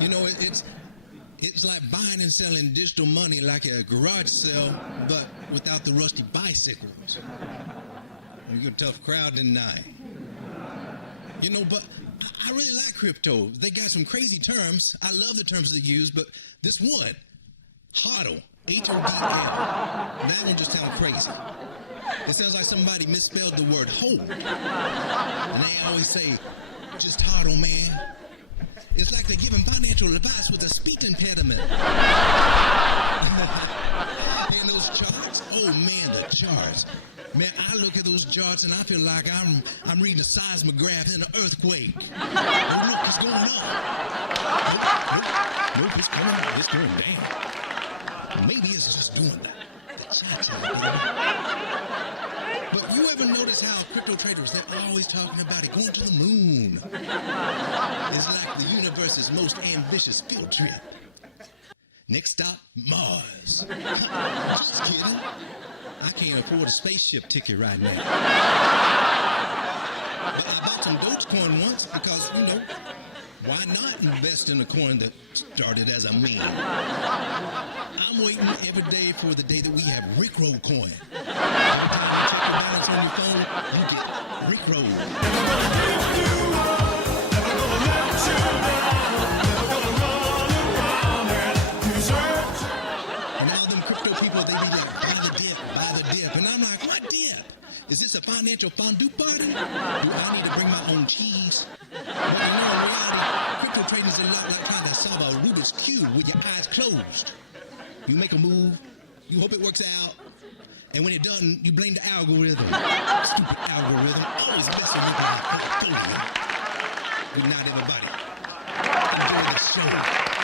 It's like buying and selling digital money like a garage sale, but without the rusty bicycles. You're a tough crowd tonight. But I really like crypto. They got some crazy terms. I love the terms they use, but this one, HODL, HODL, that one just sounds crazy. It sounds like somebody misspelled the word hoe. And they always say, just HODL, man. It's like they're giving financial advice with a speech impediment. And those charts, oh man, the charts. Man, I look at those charts and I feel like I'm reading a seismograph in an earthquake. Oh, look, it's going up. Nope, it's going down. Maybe it's just doing the cha-cha. But you ever notice how crypto traders, they're always talking about it going to the moon? It's like the universe's most ambitious field trip. Next stop, Mars. Just kidding. I can't afford a spaceship ticket right now. But I bought some Dogecoin once because, why not invest in a coin that started as a meme? I'm waiting every day for the day that we have Rickroll coin. Every time you check your balance on your phone, you get Rickroll. And all them crypto people, they be like, buy the dip. And I'm like, what dip? Is this a financial fondue party? Do I need to bring my own cheese? But in reality, crypto trading is a lot like trying to solve a Rubik's Cube with your eyes closed. You make a move, you hope it works out, and when it doesn't, you blame the algorithm. Stupid algorithm, always messing with my portfolio. Good night, everybody. Enjoy the show.